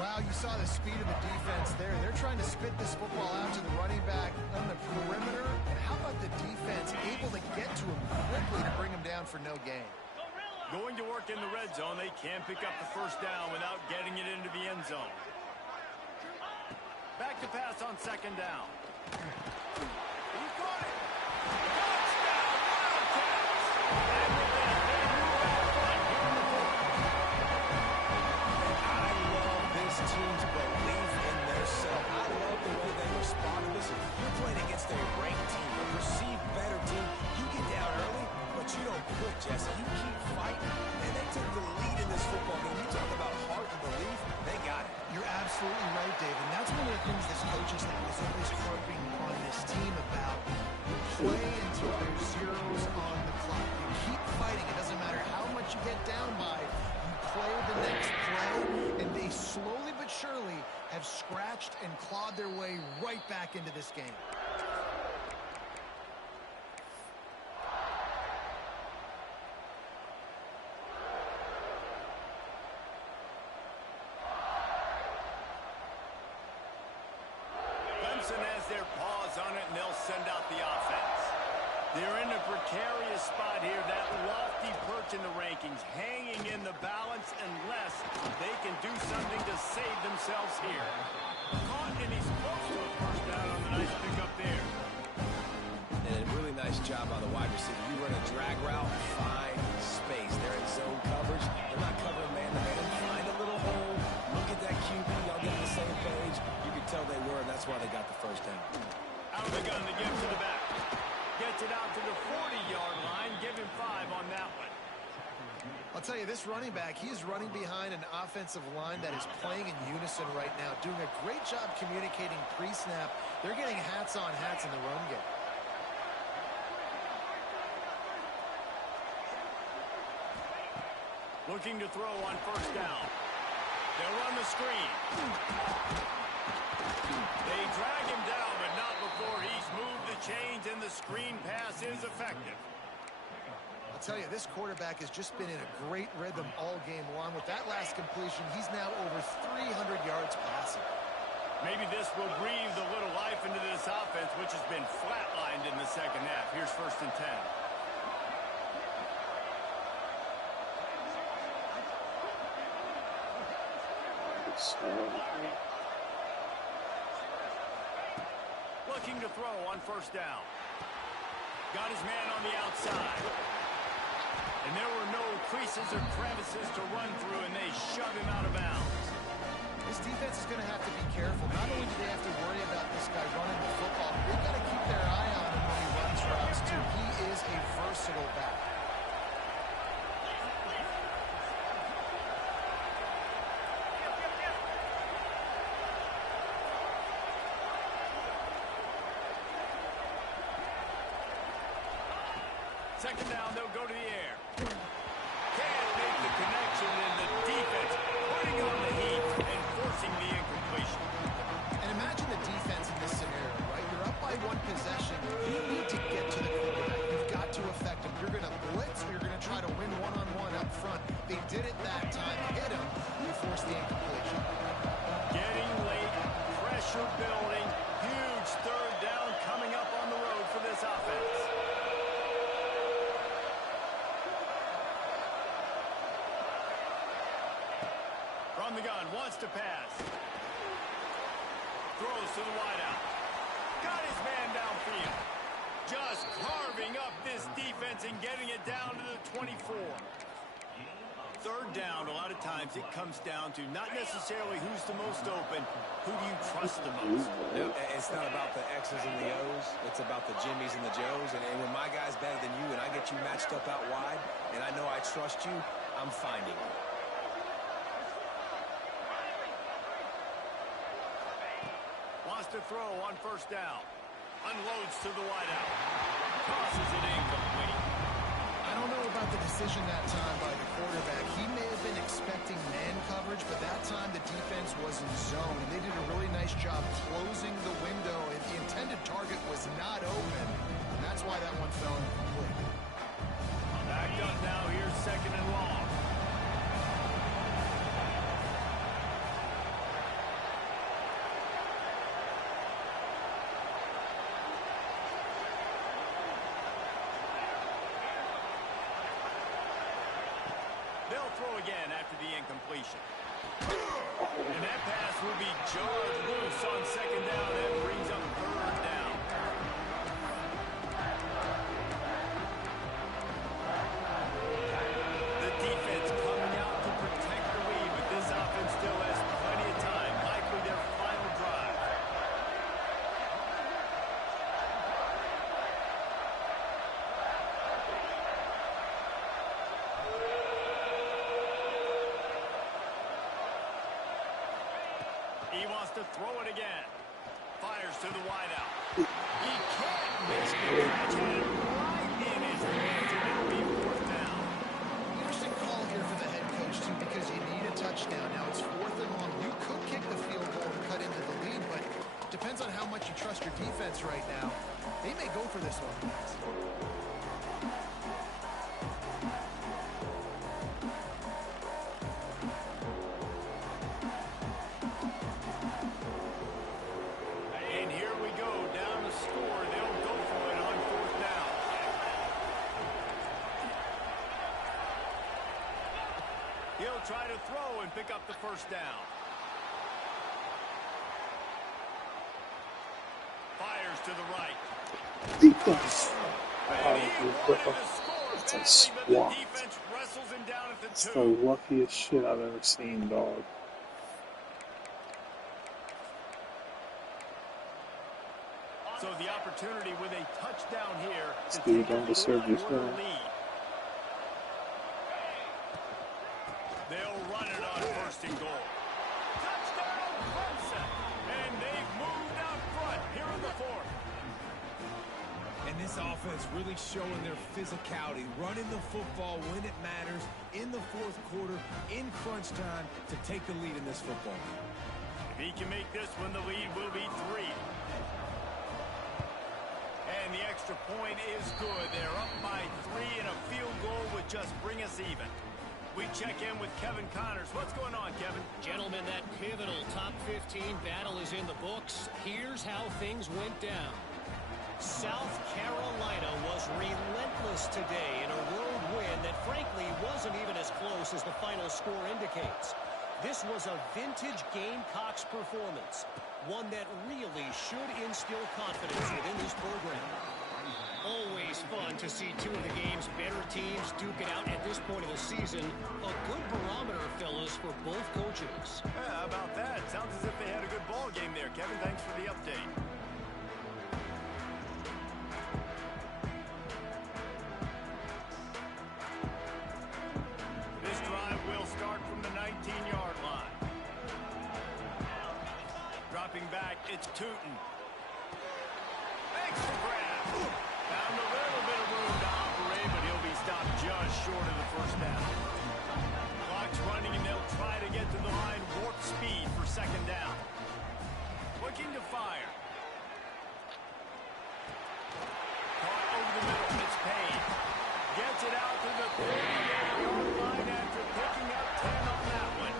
Wow, you saw the speed of the defense there. They're trying to spit this football out to the running back on the perimeter. And how about the defense able to get to him quickly to bring him down for no gain? Going to work in the red zone. They can pick up the 1st down without getting it into the end zone. Back to pass on 2nd down. He caught it. Touchdown, Wildcats. And with that, they move out front here on the board. I love this team's belief in themselves. I love the way they respond to this. You're playing against a ranked team, a perceived better team. You get down early, but you don't quit, Jesse. You keep fighting, and they took the lead in this football game. You talk about heart and belief, they got it. You're absolutely right, Dave. And that's one of the things this coaching staff is always harping on this team about. You play until there's zeros on the clock. You keep fighting. It doesn't matter how much you get down by. You play the next play, and they slowly but surely have scratched and clawed their way right back into this game. They're in a precarious spot here, that lofty perch in the rankings, hanging in the balance unless they can do something to save themselves here. Caught, and he's close to a first down on the nice pickup there. And a really nice job by the wide receiver. You run a drag route, find space. They're in zone coverage. They're not covering man-to-man. Find a little hole. Look at that QB. Y'all get on the same page. You can tell they were, and that's why they got the first down. Out of the gun to give to the back. Gets it out to the 40-yard line. Give him 5 on that one. I'll tell you, this running back, he's running behind an offensive line that is playing in unison right now, doing a great job communicating pre-snap. They're getting hats on hats in the run game. Looking to throw on first down. They'll run the screen. They drag him down, but not before he's moved the chains, and the screen pass is effective. I'll tell you, this quarterback has just been in a great rhythm all game long. With that last completion, he's now over 300 yards passing. Maybe this will breathe a little life into this offense, which has been flatlined in the second half. Here's 1st and 10. Looking to throw on first down. Got his man on the outside. And there were no creases or crevices to run through, and they shove him out of bounds. This defense is going to have to be careful. Not only do they have to worry about this guy running the football, but they've got to keep their eye on him when he runs routes, too. He is a versatile back. Second down, they'll go to the air. Can't make the connection, and the defense putting on the heat and forcing the incompletion. And imagine the defense in this scenario, right? You're up by 1 possession. You need to get to the quarterback. You've got to affect him. You're going to blitz, or you're going to try to win one-on-one up front. They did it that time. Hit him. You force the incompletion. Getting late, pressure building, huge 3rd down coming up on the road for this offense. From the gun, wants to pass. Throws to the wideout. Got his man downfield. Just carving up this defense and getting it down to the 24. 3rd down, a lot of times it comes down to not necessarily who's the most open, who do you trust the most? It's not about the X's and the O's. It's about the Jimmies and the Joes. And when my guy's better than you and I get you matched up out wide and I know I trust you, I'm finding you. Wants to throw on first down. Unloads to the wideout. Tosses it incomplete. I don't know about the decision that time by the quarterback. He may have been expecting man coverage, but that time the defense was in zone. And they did a really nice job closing the window, and the intended target was not open. And that's why that one fell incomplete. Backed up now. Here's 2nd and long. They'll throw again after the incompletion. And that pass will be jarred loose on 2nd down. That brings up 3rd down. The defense coming out to protect the lead, but this offense still has plenty of time. Likely their final drive. He wants to throw it again. Fires to the wideout. He can't miss the catch, and it right in his hands, and it'll be 4th down. Interesting call here for the head coach, too, because you need a touchdown. Now it's 4th and long. You could kick the field goal and cut into the lead, but depends on how much you trust your defense right now. They may go for this one. And here we go, down the score. They'll go for it on 4th down. They'll try to throw and pick up the first down. Fires to the right. Defense. And he wanted to score It's a badly, but the swat. defense wrestles him down at the It's the 2. luckiest shit I've ever seen, dog. So the opportunity with a touchdown here to This dude take don't a deserve this 4-quarter run. lead. They'll run it on first and goal. Touchdown, Clemson! And they've moved out front here in the 4th. And this offense really showing their physicality, running the football when it matters, in the 4th quarter, in crunch time, to take the lead in this football game. If he can make this one, the lead will be 3. And the extra point is good. They're up by 3, and a field goal would just bring us even. We check in with Kevin Connors. What's going on, Kevin? Gentlemen, that pivotal top 15 battle is in the books. Here's how things went down. South Carolina was relentless today in a road win that frankly wasn't even as close as the final score indicates. This was a vintage Gamecocks performance, one that really should instill confidence within this program. Always fun to see two of the game's better teams duke it out at this point of the season. A good barometer, fellas, for both coaches. Yeah, how about that? Sounds as if they had a good ball game there, Kevin. Thanks for the update. This drive will start from the 19-yard line. Dropping back, it's Tootin. Thanks for grab. Found a little bit of room to operate, but he'll be stopped just short of the first down. Clock's running, and they'll try to get to the line warp speed for second down. Looking to fire. Caught over the middle, it's Payne. Gets it out to the 38-yard line after picking up 10 on that one.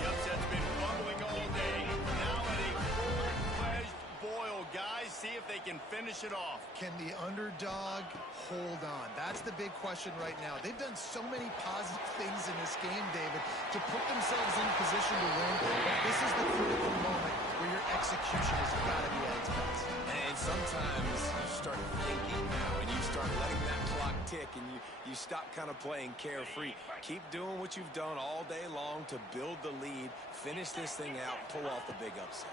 The upset's been bubbling all day. Now at a full-fledged boil, guys. See if they can finish it off. Can the underdog hold on? That's the big question right now. They've done so many positive things in this game, David, to put themselves in position to win. But this is the critical moment where your execution has got to be at its best. And sometimes you start thinking now, and you start letting that clock tick, and you stop kind of playing carefree. Keep doing what you've done all day long to build the lead, finish this thing out, pull off the big upset.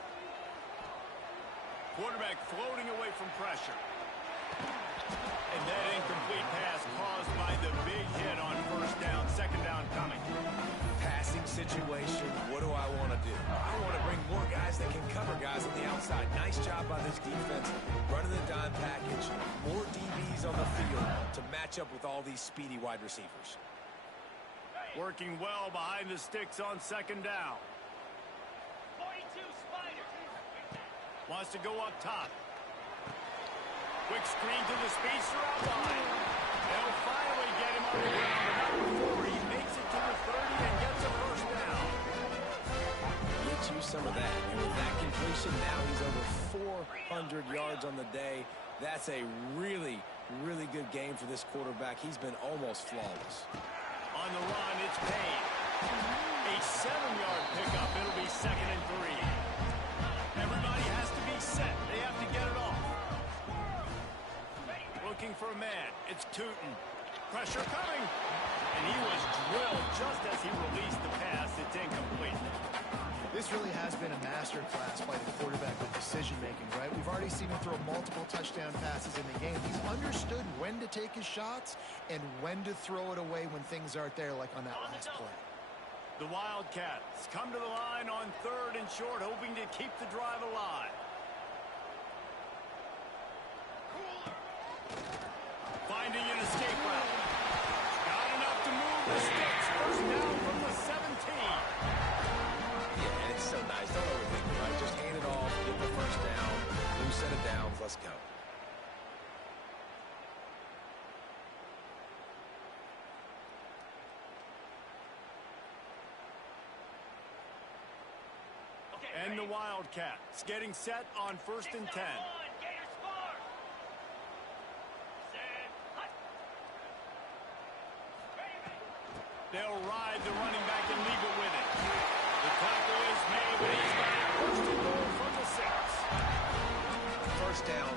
Quarterback floating away from pressure. And that incomplete pass caused by the big hit on first down. Second down coming. Passing situation, what do I want to do? I want to bring more guys that can cover guys on the outside. Nice job by this defense, running the dime package. More DBs on the field to match up with all these speedy wide receivers. Working well behind the sticks on second down. 42 Spider. Wants to go up top. Quick screen to the speedster outline. They'll finally get him on the ground, but not before he makes it to the 30 and gets a first down. Get you some of that. And with that completion, now he's over 400 yards on the day. That's a really, really good game for this quarterback. He's been almost flawless. On the run, it's Payne. A 7-yard pickup. It'll be 2nd and 3. Everybody has to be set. They have to get it off. Looking for a man. It's Tootin. Pressure coming. And he was drilled just as he released the pass. It's incomplete. This really has been a masterclass by the quarterback with decision-making, right? We've already seen him throw multiple touchdown passes in the game. He's understood when to take his shots and when to throw it away when things aren't there, like on that last play. The Wildcats come to the line on 3rd and short, hoping to keep the drive alive. Finding an escape route. Got enough to move the sticks. First down from the 17. Yeah, and it's so nice. Don't overthink it, right? Just hand it off, get the first down, new set of downs, let's go. And the Wildcats getting set on 1st and 10. Gator score. Set. Hut. Ready. They'll ride the running back and leave it with it. The tackle is made, but he's got it. First and goal from the 6. First down,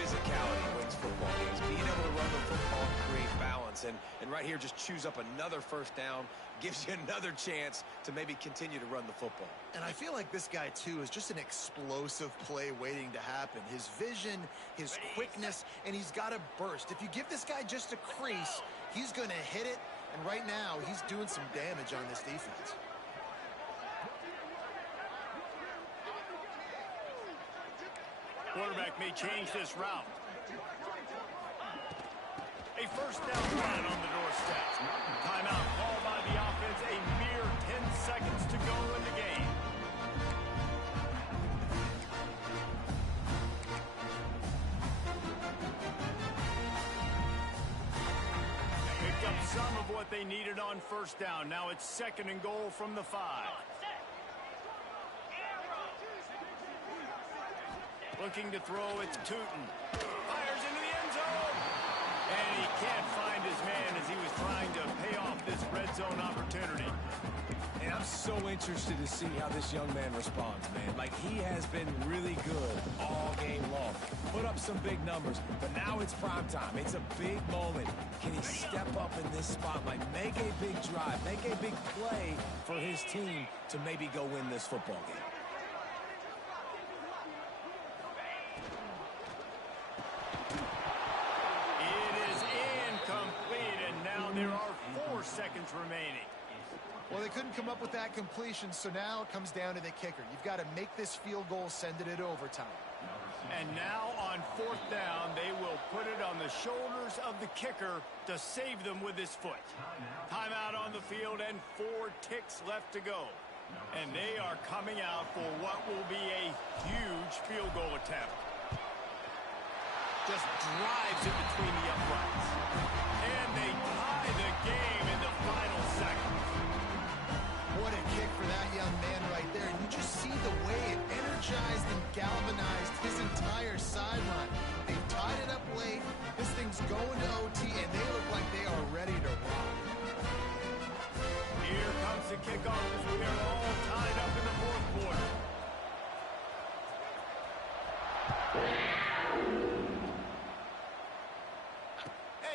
physicality wins football games. Being able to run the football and create balance. And right here, just choose up another first down. Gives you another chance to maybe continue to run the football. And I feel like this guy, too, is just an explosive play waiting to happen. His vision, his quickness, and he's got a burst. If you give this guy just a crease, he's going to hit it. And right now, he's doing some damage on this defense. Quarterback may change this route. A first down run on the doorstep. Timeout called by the offense. A mere 10 seconds to go in the game. Picked up some of what they needed on first down. Now it's second and goal from the 5. Looking to throw, it's Tootin. Fires into the end zone. And he can't find his man as he was trying to pay off this red zone opportunity. And I'm so interested to see how this young man responds, man. Like, he has been really good all game long. Put up some big numbers, but now it's prime time. It's a big moment. Can he step up in this spotlight, make a big drive, make a big play for his team to maybe go win this football game? There are 4 seconds remaining. Well, they couldn't come up with that completion, so now it comes down to the kicker. You've got to make this field goal, send it at overtime. And now on 4th down, they will put it on the shoulders of the kicker to save them with his foot. Timeout on the field and 4 ticks left to go. And they are coming out for what will be a huge field goal attempt. Just drives it between the uprights. And they tie the game in the final seconds. What a kick for that young man right there. And you just see the way it energized and galvanized his entire sideline. They tied it up late. This thing's going to OT, and they look like they are ready to rock. Here comes the kickoff as we are all tied up in the 4th quarter.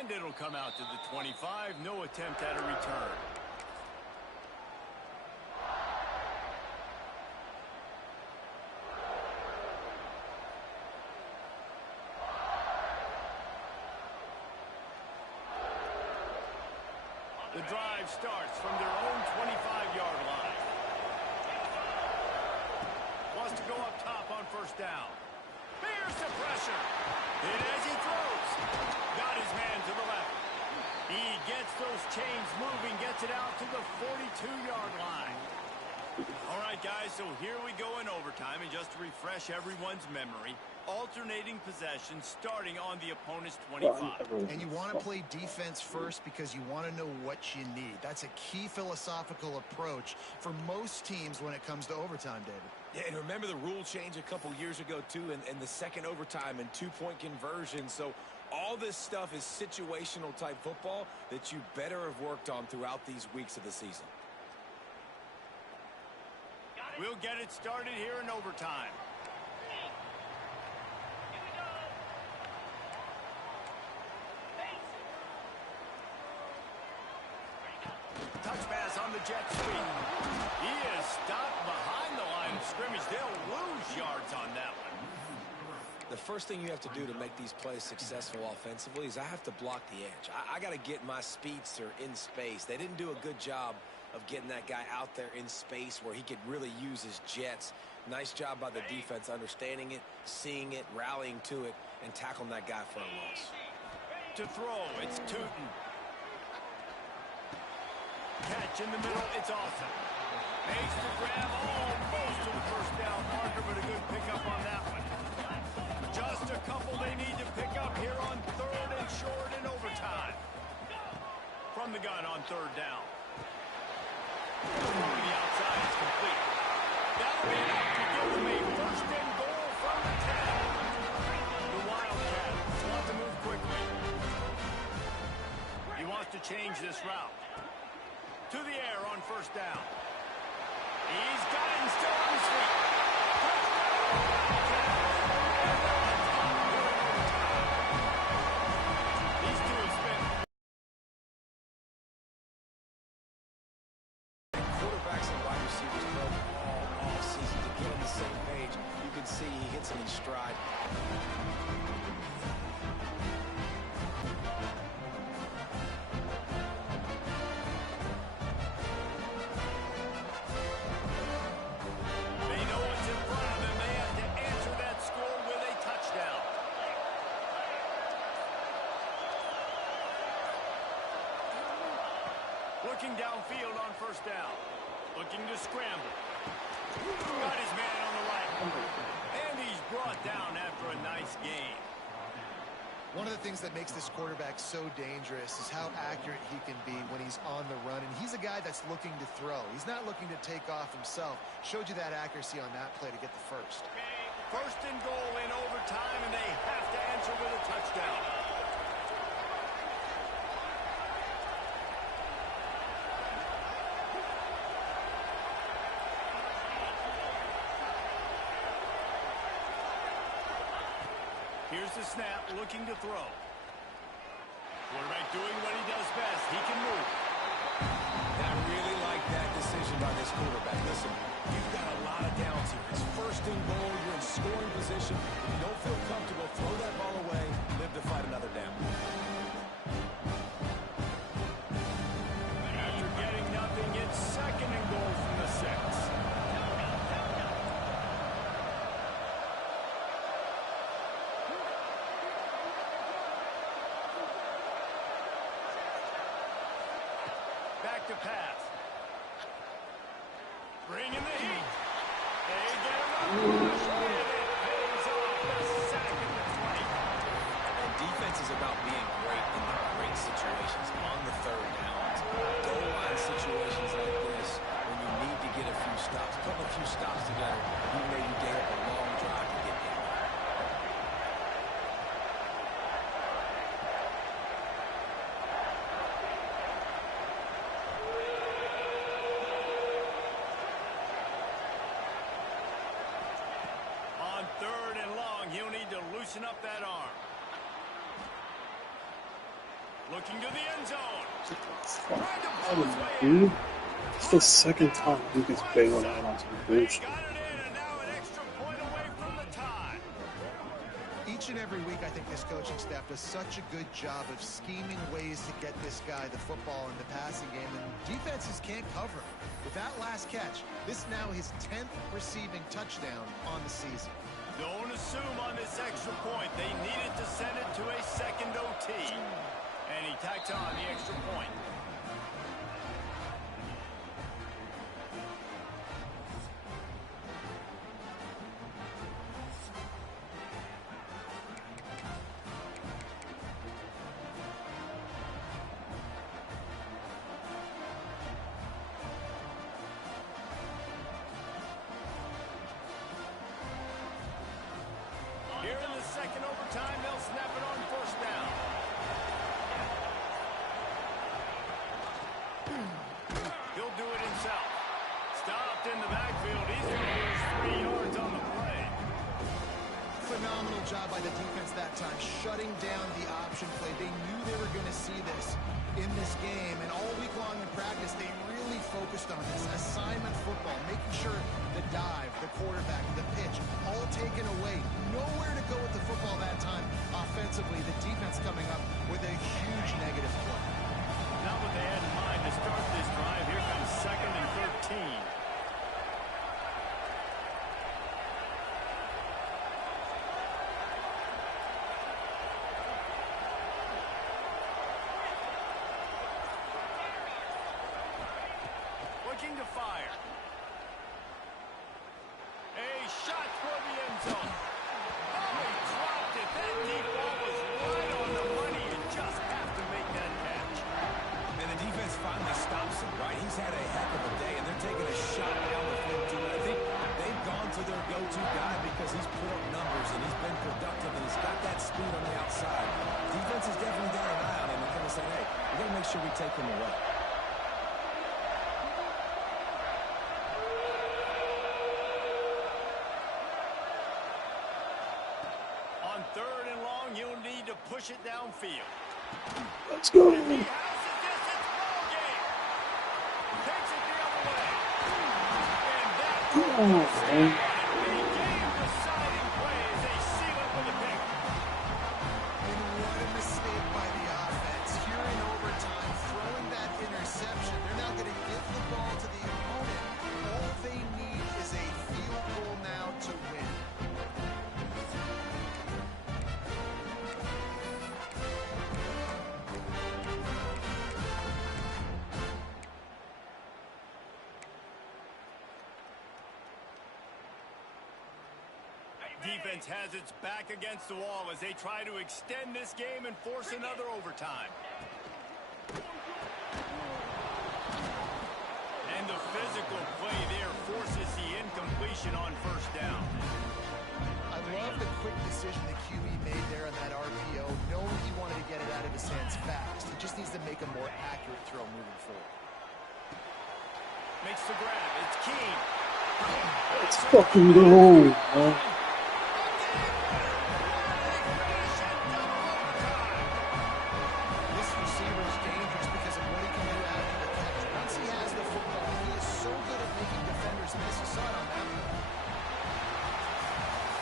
And it'll come out to the 25. No attempt at a return. The drive starts from their own 25-yard line. Wants to go up top on first down. Bears the pressure. Hit as he throws. Got his man to the left. He gets those chains moving, gets it out to the 42-yard line. All right, guys, so here we go in overtime. And just to refresh everyone's memory, alternating possession starting on the opponent's 25. And you want to play defense first because you want to know what you need. That's a key philosophical approach for most teams when it comes to overtime, David. Yeah, and remember the rule change a couple years ago, too, and the second overtime and 2-point conversion. So all this stuff is situational type football that you better have worked on throughout these weeks of the season. We'll get it started here in overtime. Touch pass on the jet sweep. He is stopped behind the line of scrimmage. They'll lose yards on that one. The first thing you have to do to make these plays successful offensively is I have to block the edge. I got to get my speedster in space. They didn't do a good job of getting that guy out there in space where he could really use his jets. Nice job by the defense understanding it, seeing it, rallying to it, and tackling that guy for a loss. To throw, it's Tootin. Catch in the middle, it's awesome. Makes the grab almost to the first down marker, but a good pickup on that one. Just a couple they need to pick up here on 3rd and short in overtime. From the gun on 3rd down. From the outside is complete. That'll be enough to give them a 1st and goal from the 10. The Wildcats want to move quickly. He wants to change this route. To the air on first down. He's got him still on his feet. These two have spent. Quarterbacks and wide receivers broke all season to get on the same page. You can see he hits it in stride. They know what's in front of them. They have to answer that score with a touchdown. Looking downfield on first down. Looking to scramble. Got his man on the right. And he's brought down after a nice game. One of the things that makes this quarterback so dangerous is how accurate he can be when he's on the run. And he's a guy that's looking to throw. He's not looking to take off himself. Showed you that accuracy on that play to get the first. First and goal in overtime, and they have to answer with a touchdown. Here's the snap, looking to throw. Quarterback doing what he does best. He can move. I really like that decision by this quarterback. Listen, you've got a lot of downs here. It's first and goal. You're in scoring position. If you don't feel comfortable, throw that ball away. Live to fight another down. After getting nothing, it's second and goal from the 6. Back to pass. Bring in the heat. They get him up. And it pays off the sack at the 20. And defense is about being great in the great situations on the third downs. Goal line situations like this, when you need to get a few stops, putting a few stops together, you maybe gave up a long drive to get there. On third and long, he'll need to loosen up that arm. Looking to the end zone. Trying to pull his way in. Dude, it's the second time he gets bailed out on some They bullshit. got it in, and now an extra point away from the tie. Each and every week, I think this coaching staff does such a good job of scheming ways to get this guy the football in the passing game, and defenses can't cover. With that last catch, this is now his 10th receiving touchdown on the season. Don't assume on this extra point. They needed to send it to a second OT. And he tacked on the extra point. Here in the second overtime, they'll snap it on first down. He'll do it himself. Stopped in the backfield. He's going to lose 3 yards on the play. Phenomenal job by the defense that time, shutting down the option play. They knew they were going to see this in this game, and all week long in practice, they really focused on this assignment football, making sure the dive, the quarterback, the pitch, all taken away. Nowhere to go with the football that time. Offensively, the defense coming up with a huge negative play. Not what they had in mind to start this drive. Here comes second and 13. Looking to fire. A shot for the end zone. Oh, he dropped it. That deep ball was right on the money. You just have to make that catch. And the defense finally stops him, right? He's had a heck of a day, and they're taking a shot down the field, too. And I think they've gone to their go-to guy because he's put up numbers, and he's been productive, and he's got that speed on the outside. Defense has definitely got an eye on him and kind of said, hey, we got to make sure we take him away. push it downfield. Let's go. And he has the distance ball game. Takes it the other way. And that Come on, man. a game-deciding play as they seal it with a pick. And what a mistake by the offense. Here in overtime, throwing that interception. They're now going to give the ball to the opponent. All they need is a field goal now to win. Defense has its back against the wall as they try to extend this game and force another overtime. And the physical play there forces the incompletion on first down. I love the quick decision the QB made there on that RPO, knowing he wanted to get it out of his hands fast. He just needs to make a more accurate throw moving forward. Makes the grab. It's Keene. Let's fucking go, man. This receiver is dangerous because of what he can do after the catch. Once he has the football, he is so good at making defenders miss. You saw it on that one.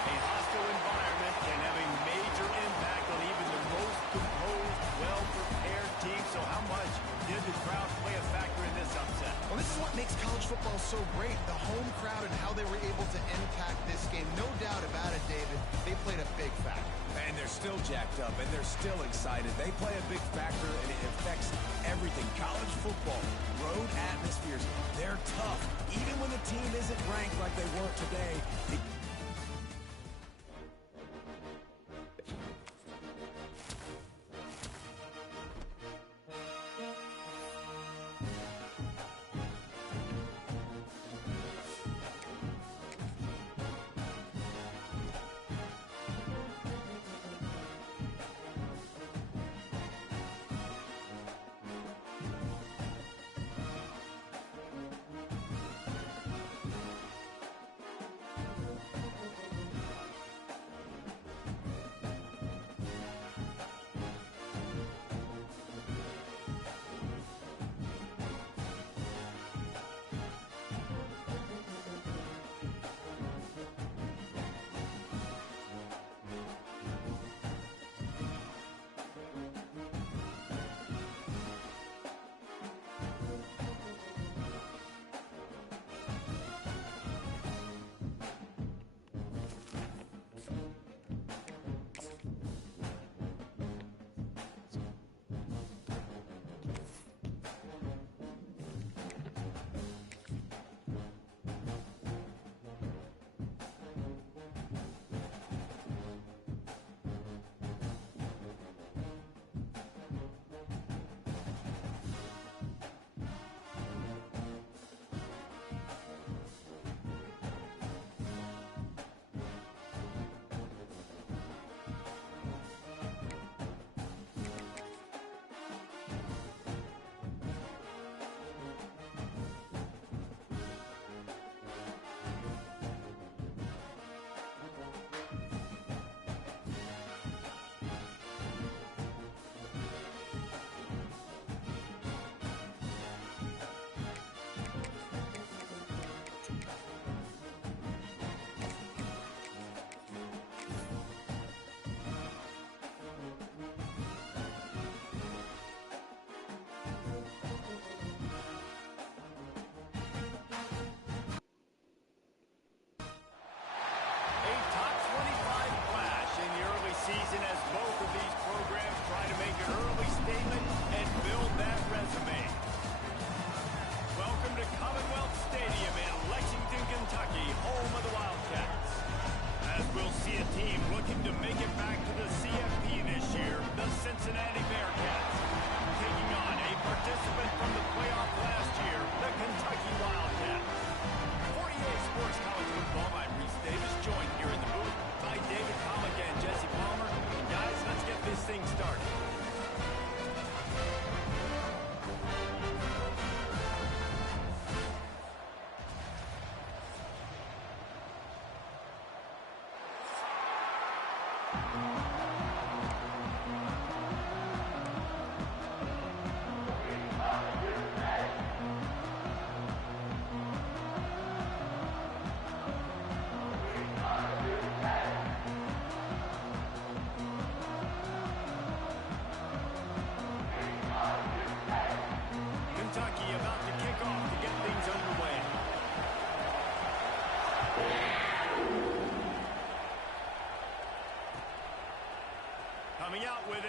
A hostile environment can have a major impact on even the most composed, well-prepared team. So how much did the crowd play a factor in this upset? Well, this is what makes college football so great. The home crowd and how they were able to impact this game. No doubt about it, David. They played a big factor. And they're still jacked up, and they're still excited. They play a big factor, and it affects everything. College football, road atmospheres, they're tough. Even when the team isn't ranked like they were today,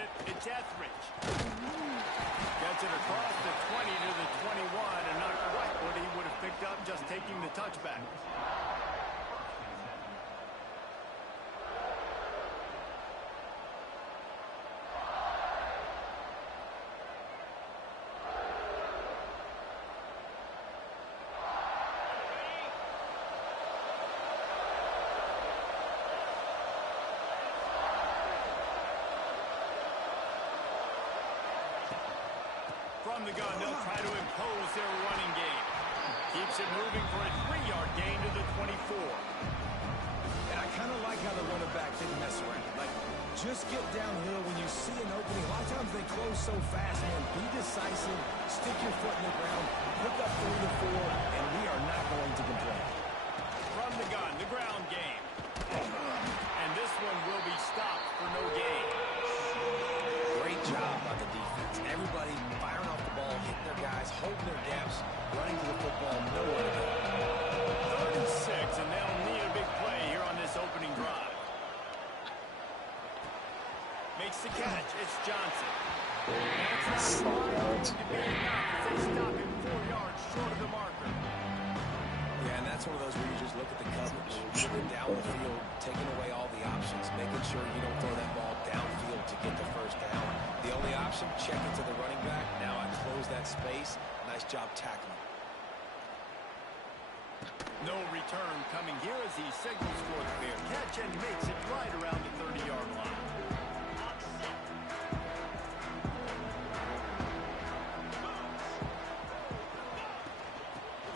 it. It's Etheridge. Gets it across the 20 to the 21, and not quite what he would have picked up just taking the touchback. From the gun, they'll try to impose their running game. Keeps it moving for a 3-yard gain to the 24. And I kind of like how the running back didn't mess around. Like, just get downhill when you see an opening. A lot of times they close so fast, man. Be decisive, stick your foot in the ground, pick up 3 to 4, and we are not going to complain. From the gun, the ground game. And this one will be stopped for no gain. Great job by the defense. Everybody firing off the ball, hitting their guys, holding their gaps, running to the football, nowhere to go. 3rd and 6, and they'll need a big play here on this opening drive. Makes the catch. It's Johnson. That's not going to be enough as they stop him 4 yards short of the marker. Yeah, and that's one of those where you just look at the coverage. Moving down the field, taking away all the options, making sure you don't throw that ball downfield to get the first down. The only option, check it to the running back. Now I close that space. Nice job tackling. No return coming here as he signals for the fair catch and makes it right around the 30-yard line.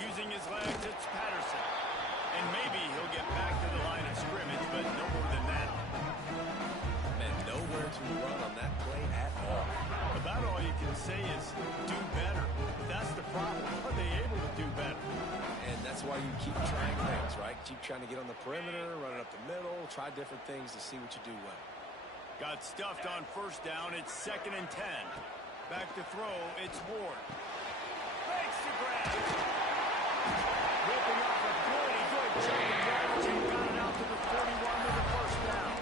Using his legs, it's Patterson. And maybe he'll get back to the line of scrimmage, but no more than that. And nowhere to run on that play at all. About all you can say is do better. But that's the problem. Are they able to do better? And that's why you keep trying things, right? Keep trying to get on the perimeter, run it up the middle, try different things to see what you do well. Got stuffed on 1st down. It's 2nd and 10. Back to throw. It's Ward. Makes the grab. Ripping off a pretty good chunk of yardage and got it out to the 41 with the 1st down.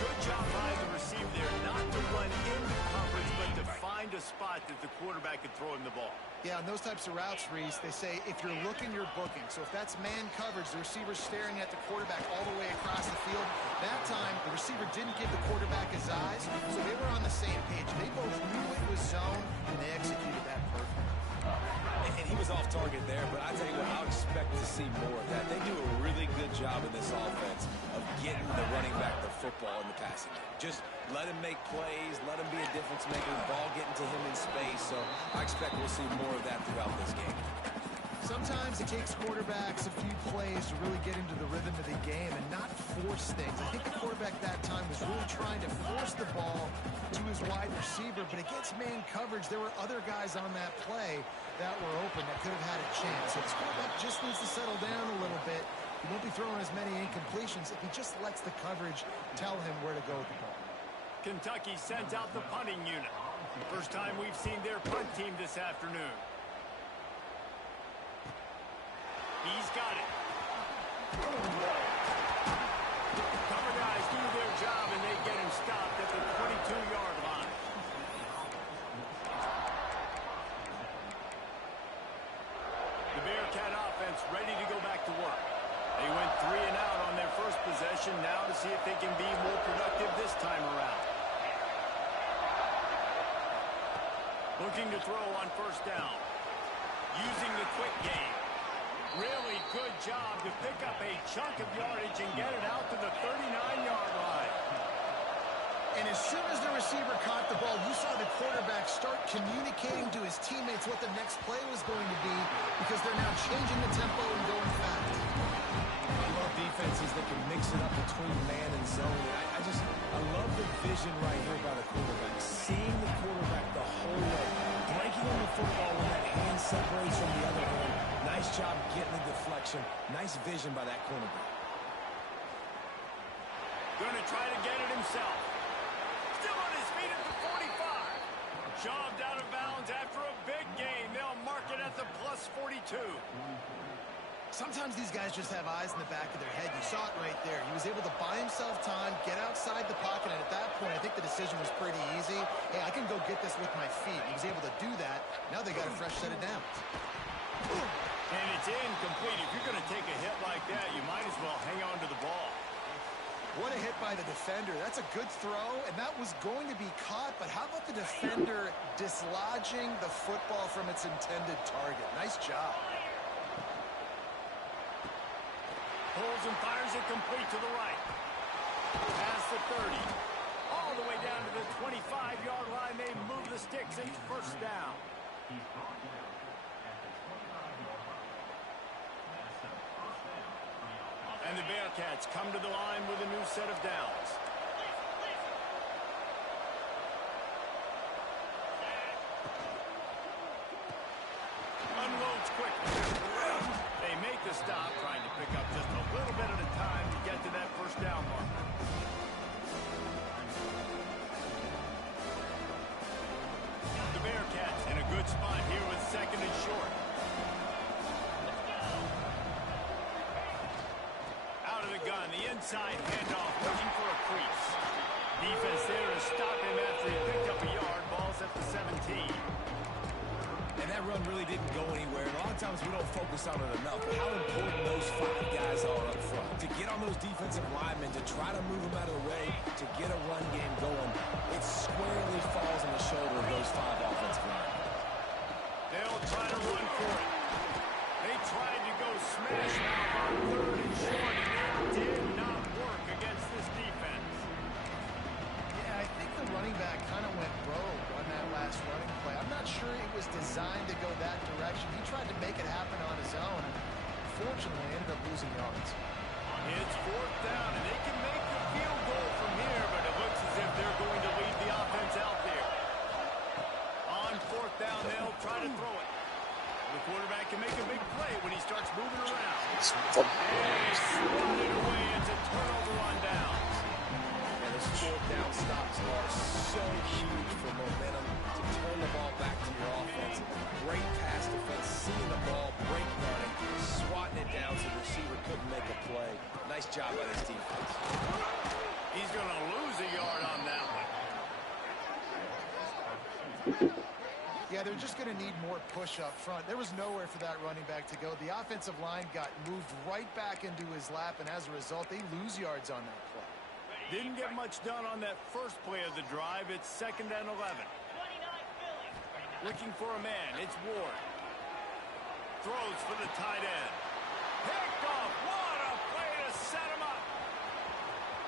Good job by the receiver there, not to run into coverage, but to find a spot that the quarterback could throw him the ball. Yeah, on those types of routes, Reese, they say if you're looking, you're booking. So if that's man coverage, the receiver's staring at the quarterback all the way across the field. That time, the receiver didn't give the quarterback his eyes, so they were on the same page. They both knew it was zone, and they executed that perfectly. And he was off target there, but I tell you what, I'll expect to see more of that. They do a really good job in this offense of getting the running back the football in the passing game. Just let him make plays, let him be a difference maker, the ball getting to him in space. So I expect we'll see more of that throughout this game. Sometimes it takes quarterbacks a few plays to really get into the rhythm of the game and not force things. I think the quarterback that time was really trying to force the ball to his wide receiver, but against man coverage, there were other guys on that play that were open that could have had a chance. So this quarterback just needs to settle down a little bit. He won't be throwing as many incompletions if he just lets the coverage tell him where to go with the ball. Kentucky sends out the punting unit. First time we've seen their punt team this afternoon. He's got it. Cover guys do their job, and they get him stopped at the 22-yard line. The Bearcat offense ready to go back to work. They went 3 and out on their first possession, now to see if they can be more productive this time around. Looking to throw on 1st down. Using the quick game. Really good job to pick up a chunk of yardage and get it out to the 39-yard line. And as soon as the receiver caught the ball, you saw the quarterback start communicating to his teammates what the next play was going to be because they're now changing the tempo and going fast. I love defenses that can mix it up between man and zone. I love the vision right here by the quarterback. Seeing the quarterback the whole way. Breaking on the football when that hand separates from the other hand. Nice job getting the deflection. Nice vision by that cornerback. Going to try to get it himself. Still on his feet at the 45. Shoved out of bounds after a big gain. They'll mark it at the +42. Sometimes these guys just have eyes in the back of their head. You saw it right there. He was able to buy himself time, get outside the pocket, and at that point, I think the decision was pretty easy. Hey, I can go get this with my feet. He was able to do that. Now they got a fresh set of downs. And it's incomplete. If you're going to take a hit like that, you might as well hang on to the ball. What a hit by the defender. That's a good throw, and that was going to be caught, but how about the defender dislodging the football from its intended target? Nice job. Pulls and fires it complete to the right. Past the 30. All the way down to the 25-yard line. They move the sticks into first down. And the Bearcats come to the line with a new set of downs. Unloads quickly. They make the stop, trying to pick up just a little bit at a time to get to that first down marker. The Bearcats in a good spot here with second and short. Out of the gun, the inside handoff, looking for a crease. Defense there to stop him after he picked up a yard. Ball's at the 17. And that run really didn't go anywhere. And a lot of times we don't focus on it enough. But how important those 5 guys are up front. To get on those defensive linemen, to try to move them out of the way, to get a run game going, it squarely falls on the shoulder of those 5 offensive linemen. They'll try to run for it. They tried to go smash mouth on third and short, and it did not work against this defense. Yeah, I think the running back kind of went rogue on that last running play. I'm not sure it was designed to go that direction. He tried to make it happen on his own, and fortunately ended up losing yards. It's fourth down, and they can make the field goal from here, but it looks as if they're going to lead the offense out there. On fourth down, they'll try to throw it. The quarterback can make a big play when he starts moving around. And he swatted away. It's a turnover on downs. And those fourth down stops are so huge for momentum to turn the ball back to your offense. Great pass defense, seeing the ball, break running, swatting it down so the receiver couldn't make a play. Nice job by this defense. He's going to lose a yard on that one. Yeah, they're just going to need more push up front. There was nowhere for that running back to go. The offensive line got moved right back into his lap, and as a result, they lose yards on that play. Didn't get much done on that first play of the drive. It's 2nd and 11. Looking for a man. It's Ward. Throws for the tight end. Picked off. What a play to set him up.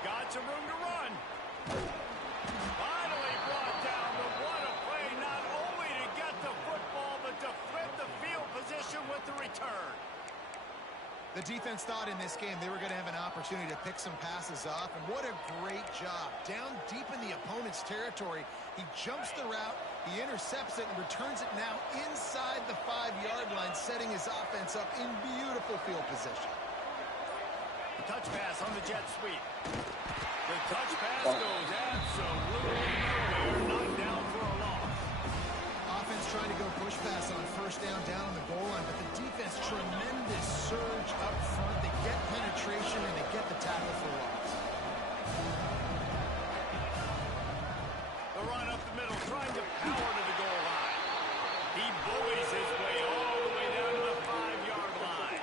Got some room to run. Finally brought down, but what a play, not only to get the football, but to flip the field position with the return. The defense thought in this game they were going to have an opportunity to pick some passes off, and what a great job. Down deep in the opponent's territory, he jumps the route, he intercepts it, and returns it now inside the 5-yard line, setting his offense up in beautiful field position. Touch pass on the jet sweep. The touch pass goes absolutely nowhere, knocked down for a loss. Offense trying to go push pass on first down on the goal line, but the defense, tremendous surge up front. They get penetration and they get the tackle for loss. The run up the middle, trying to power to the goal line. He bullies his way all the way down to the 5-yard line.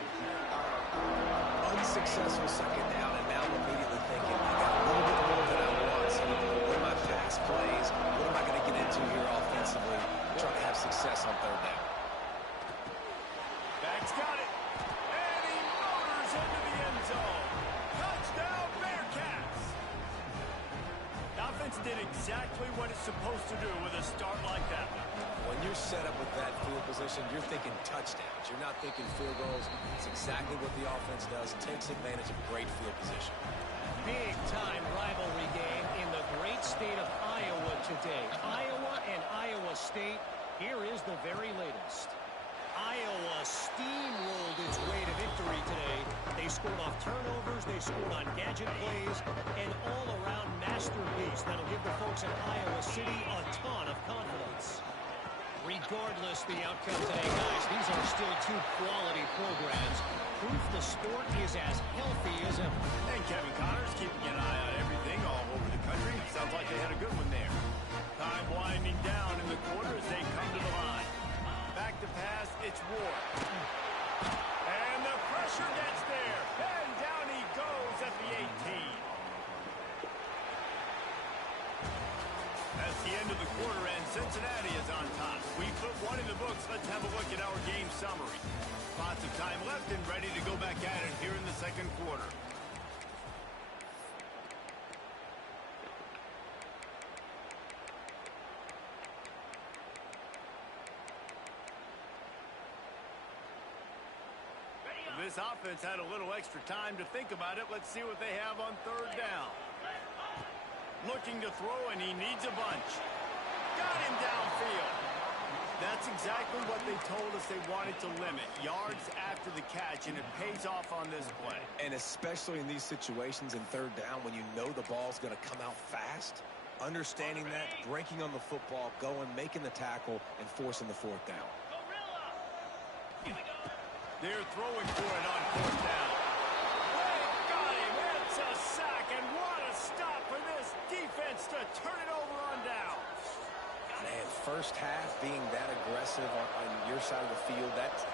Unsuccessful second down, and now I'm immediately thinking, I got a little bit more than I want. So what are my pass plays? What am I going to get into here offensively? Trying to have success on third down. Back's got it. And he motors into the end zone. Touchdown, Bearcats. The offense did exactly what it's supposed to do with a start like that one. When you're set up with that field position, you're thinking touchdowns. You're not thinking field goals. It's exactly what the offense does. It takes advantage of great field position. Big-time rivalry game in the great state of Iowa today. Iowa and Iowa State. Here is the very latest. Iowa steamrolled its way to victory today. They scored off turnovers, they scored on gadget plays, an all-around masterpiece that'll give the folks in Iowa City a ton of confidence. Regardless the outcome today, guys, these are still two quality programs. Proof the sport is as healthy as ever. And Kevin Connors keeping an eye on everything all over the country. Sounds like they had a good one there. Time winding down in the quarter as they come to the line. Back to pass, it's Ward. And the pressure gets there. And down he goes at the 18. That's the end of the quarter, and Cincinnati is on top. We put one in the books. Let's have a look at our game summary. Lots of time left and ready to go back at it here in the second quarter. This offense had a little extra time to think about it. Let's see what they have on third down. Looking to throw, and he needs a bunch. Got him downfield. That's exactly what they told us they wanted to limit. Yards after the catch, and it pays off on this play. And especially in these situations in third down when you know the ball's going to come out fast, understanding that, breaking on the football, going, making the tackle, and forcing the fourth down. They're throwing for it on fourth down. They got him. It's a sack, and what a stop for this defense to turn it over on down. Man, first half being that aggressive on your side of the field, that's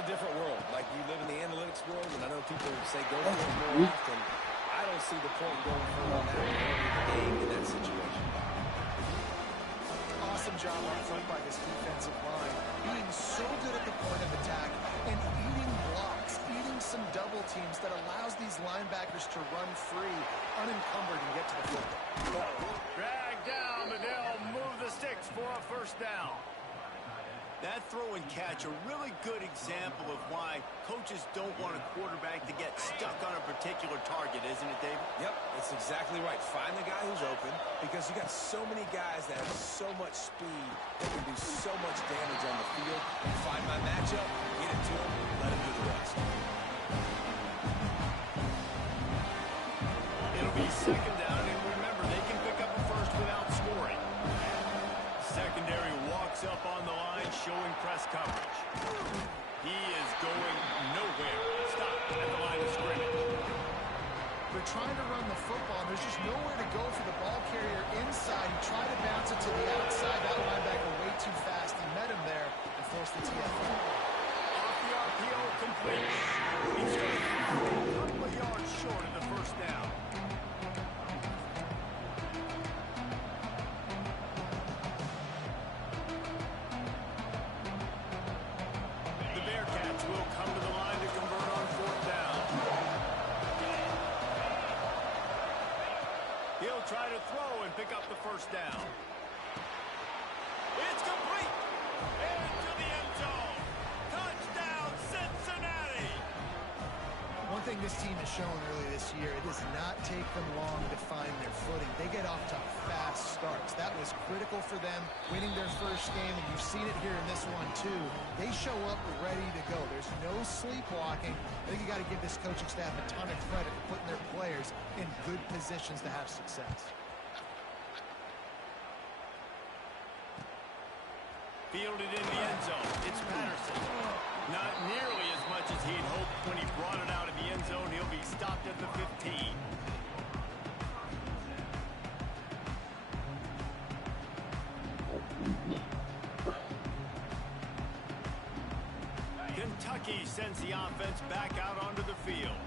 a different world. Like, you live in the analytics world, and I know people say go for it more often. I don't see the point going for it on that early in the game in that situation. Awesome job up front by this defensive line, being so good at the point of attack and eating blocks, eating some double teams that allows these linebackers to run free, unencumbered, and get to the football. Drag down, but they'll move the sticks for a first down. That throw and catch, a really good example of why coaches don't want a quarterback to get stuck on a particular target, isn't it, David? Yep, that's exactly right. Find the guy who's open, because you got so many guys that have so much speed that can do so much damage on the field. Find my matchup, get it to him, let him do the rest. It'll be second down, and remember, they can pick up a first without scoring. Secondary walks up on the line, showing press coverage. He is going nowhere. Stop at the line of scrimmage. They're trying to run the football, and there's just nowhere to go for the ball carrier inside. He tried to bounce it to the outside. That linebacker way too fast. He met him there and forced the TFL. Off the RPO, complete. He's going to a couple of yards short of the first down. The Bearcats will come to the line to convert on fourth down. He'll try to throw and pick up the first down. It's complete. Into the end zone. Touchdown, Cincinnati. One thing this team has shown early this year, it does not take them long to find their footing. They get off to fast starts. That was critical for them, winning their first game, and you've seen it here in this one too. They show up ready to go. There's no sleepwalking. I think you got to give this coaching staff a ton of credit for putting their players in good positions to have success. Fielded in the end zone. It's Patterson. Not nearly as much as he'd hoped when he brought it out of the end zone. He'll be stopped at the 15. Kentucky sends the offense back out onto the field.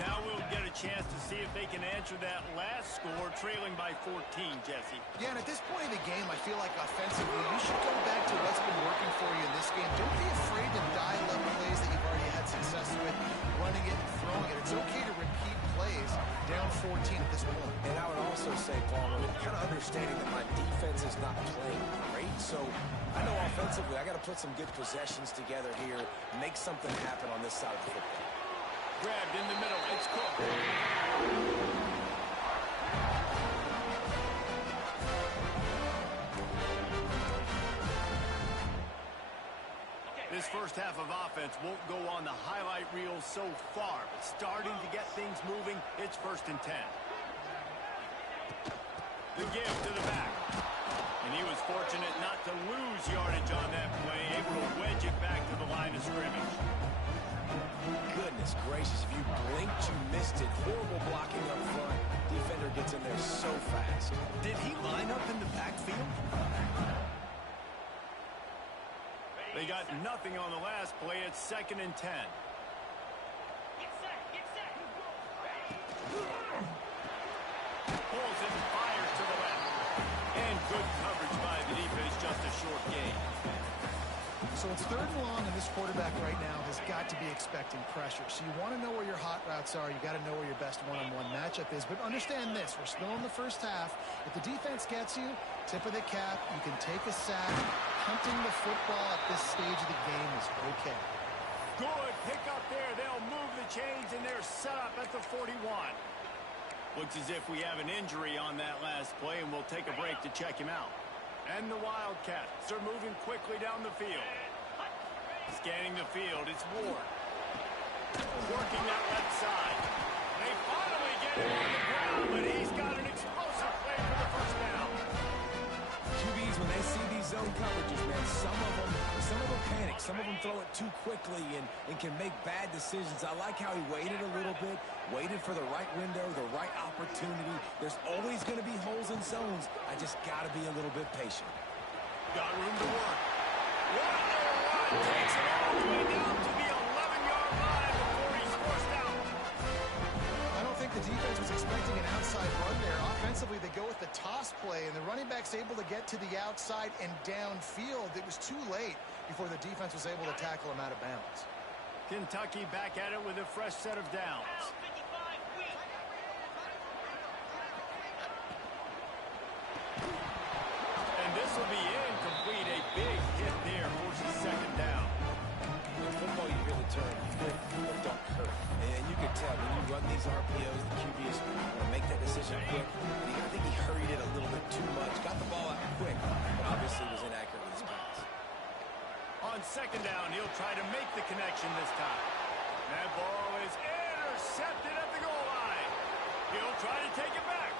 Now we'll get a chance to see if they can answer that last score, trailing by 14, Jesse. Yeah, and at this point in the game, I feel like offensively, you should go back to what's been working for you in this game. Don't be afraid to dial up plays that you've already had success with, running it and throwing it. It's okay to repeat plays down 14 at this point. And I would also say, Paul, kind of understanding that my defense is not playing great, so I know offensively I got to put some good possessions together here, make something happen on this side of the football. Grabbed in the middle. It's Cook. This first half of offense won't go on the highlight reel so far, but starting to get things moving, it's 1st and 10. The give to the back. And he was fortunate not to lose yardage on that play, able to wedge it back to the line of scrimmage. Goodness gracious, if you blinked, you missed it. Horrible blocking up front. Defender gets in there so fast. Did he line up in the backfield? They got nothing on the last play. It's 2nd and 10. Get set, get set. Pulls it and fires to the left. And good coverage by the defense, just a short gain. So it's 3rd and long, and this quarterback right now has got to be expecting pressure. So you want to know where your hot routes are. You got to know where your best one-on-one matchup is. But understand this, we're still in the first half. If the defense gets you, tip of the cap, you can take a sack. Hunting the football at this stage of the game is okay. Good pick up there. They'll move the chains, and they're set up at the 41. Looks as if we have an injury on that last play, and we'll take a break to check him out. And the Wildcats are moving quickly down the field. Scanning the field, it's Ward. Working that left side. They finally get him on the ground, but he's got an explosive play for the first down. QBs, when they see these zone coverages, man, some of them panic. Some of them throw it too quickly and can make bad decisions. I like how he waited a little bit, waited for the right window, the right opportunity. There's always going to be holes in zones. I just got to be a little bit patient. Got room to work. Takes it all the way down to the 11-yard line before he's forced out. I don't think the defense was expecting an outside run there. Offensively, they go with the toss play, and the running back's able to get to the outside and downfield. It was too late before the defense was able to tackle him out of bounds. Kentucky back at it with a fresh set of downs. And this will be incomplete. A big hit there forces 2nd down. In football, you hear the term, good football don't hurt. And you can tell when you run these RPOs, the QBs want to make that decision quick. I think he hurried it a little bit too much. Got the ball out quick, but obviously was inaccurate with his pass. On 2nd down, he'll try to make the connection this time. That ball is intercepted at the goal line. He'll try to take it back.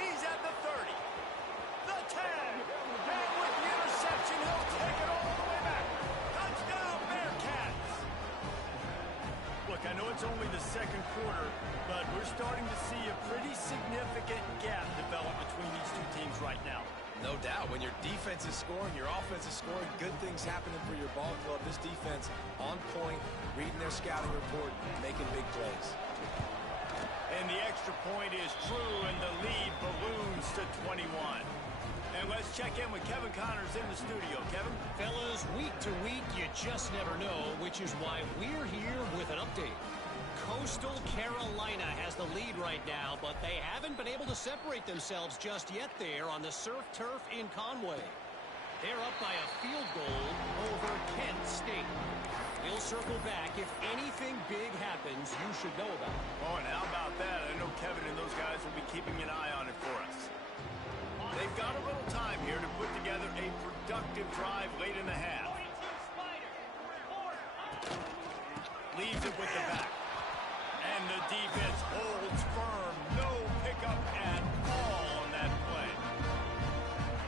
He's at the 30. The 10. And with the interception, he'll take it all the way back. Touchdown, Bearcats. Look, I know it's only the 2nd quarter, but we're starting to see a pretty significant gap develop between these two teams right now. No doubt. When your defense is scoring, your offense is scoring, good things happening for your ball club. This defense on point, reading their scouting report, making big plays. And the extra point is true, and the lead balloons to 21. And let's check in with Kevin Connors in the studio. Kevin? Fellas, week to week, you just never know, which is why we're here with an update. Coastal Carolina has the lead right now, but they haven't been able to separate themselves just yet there on the surf turf in Conway. They're up by a field goal over Kent State. We'll circle back. If anything big happens, you should know about it. Oh, and how about that? I know Kevin and those guys will be keeping an eye on it for us. They've got a little time here to put together a productive drive late in the half. Leaves it with the back. And the defense holds firm. No pickup at all on that play.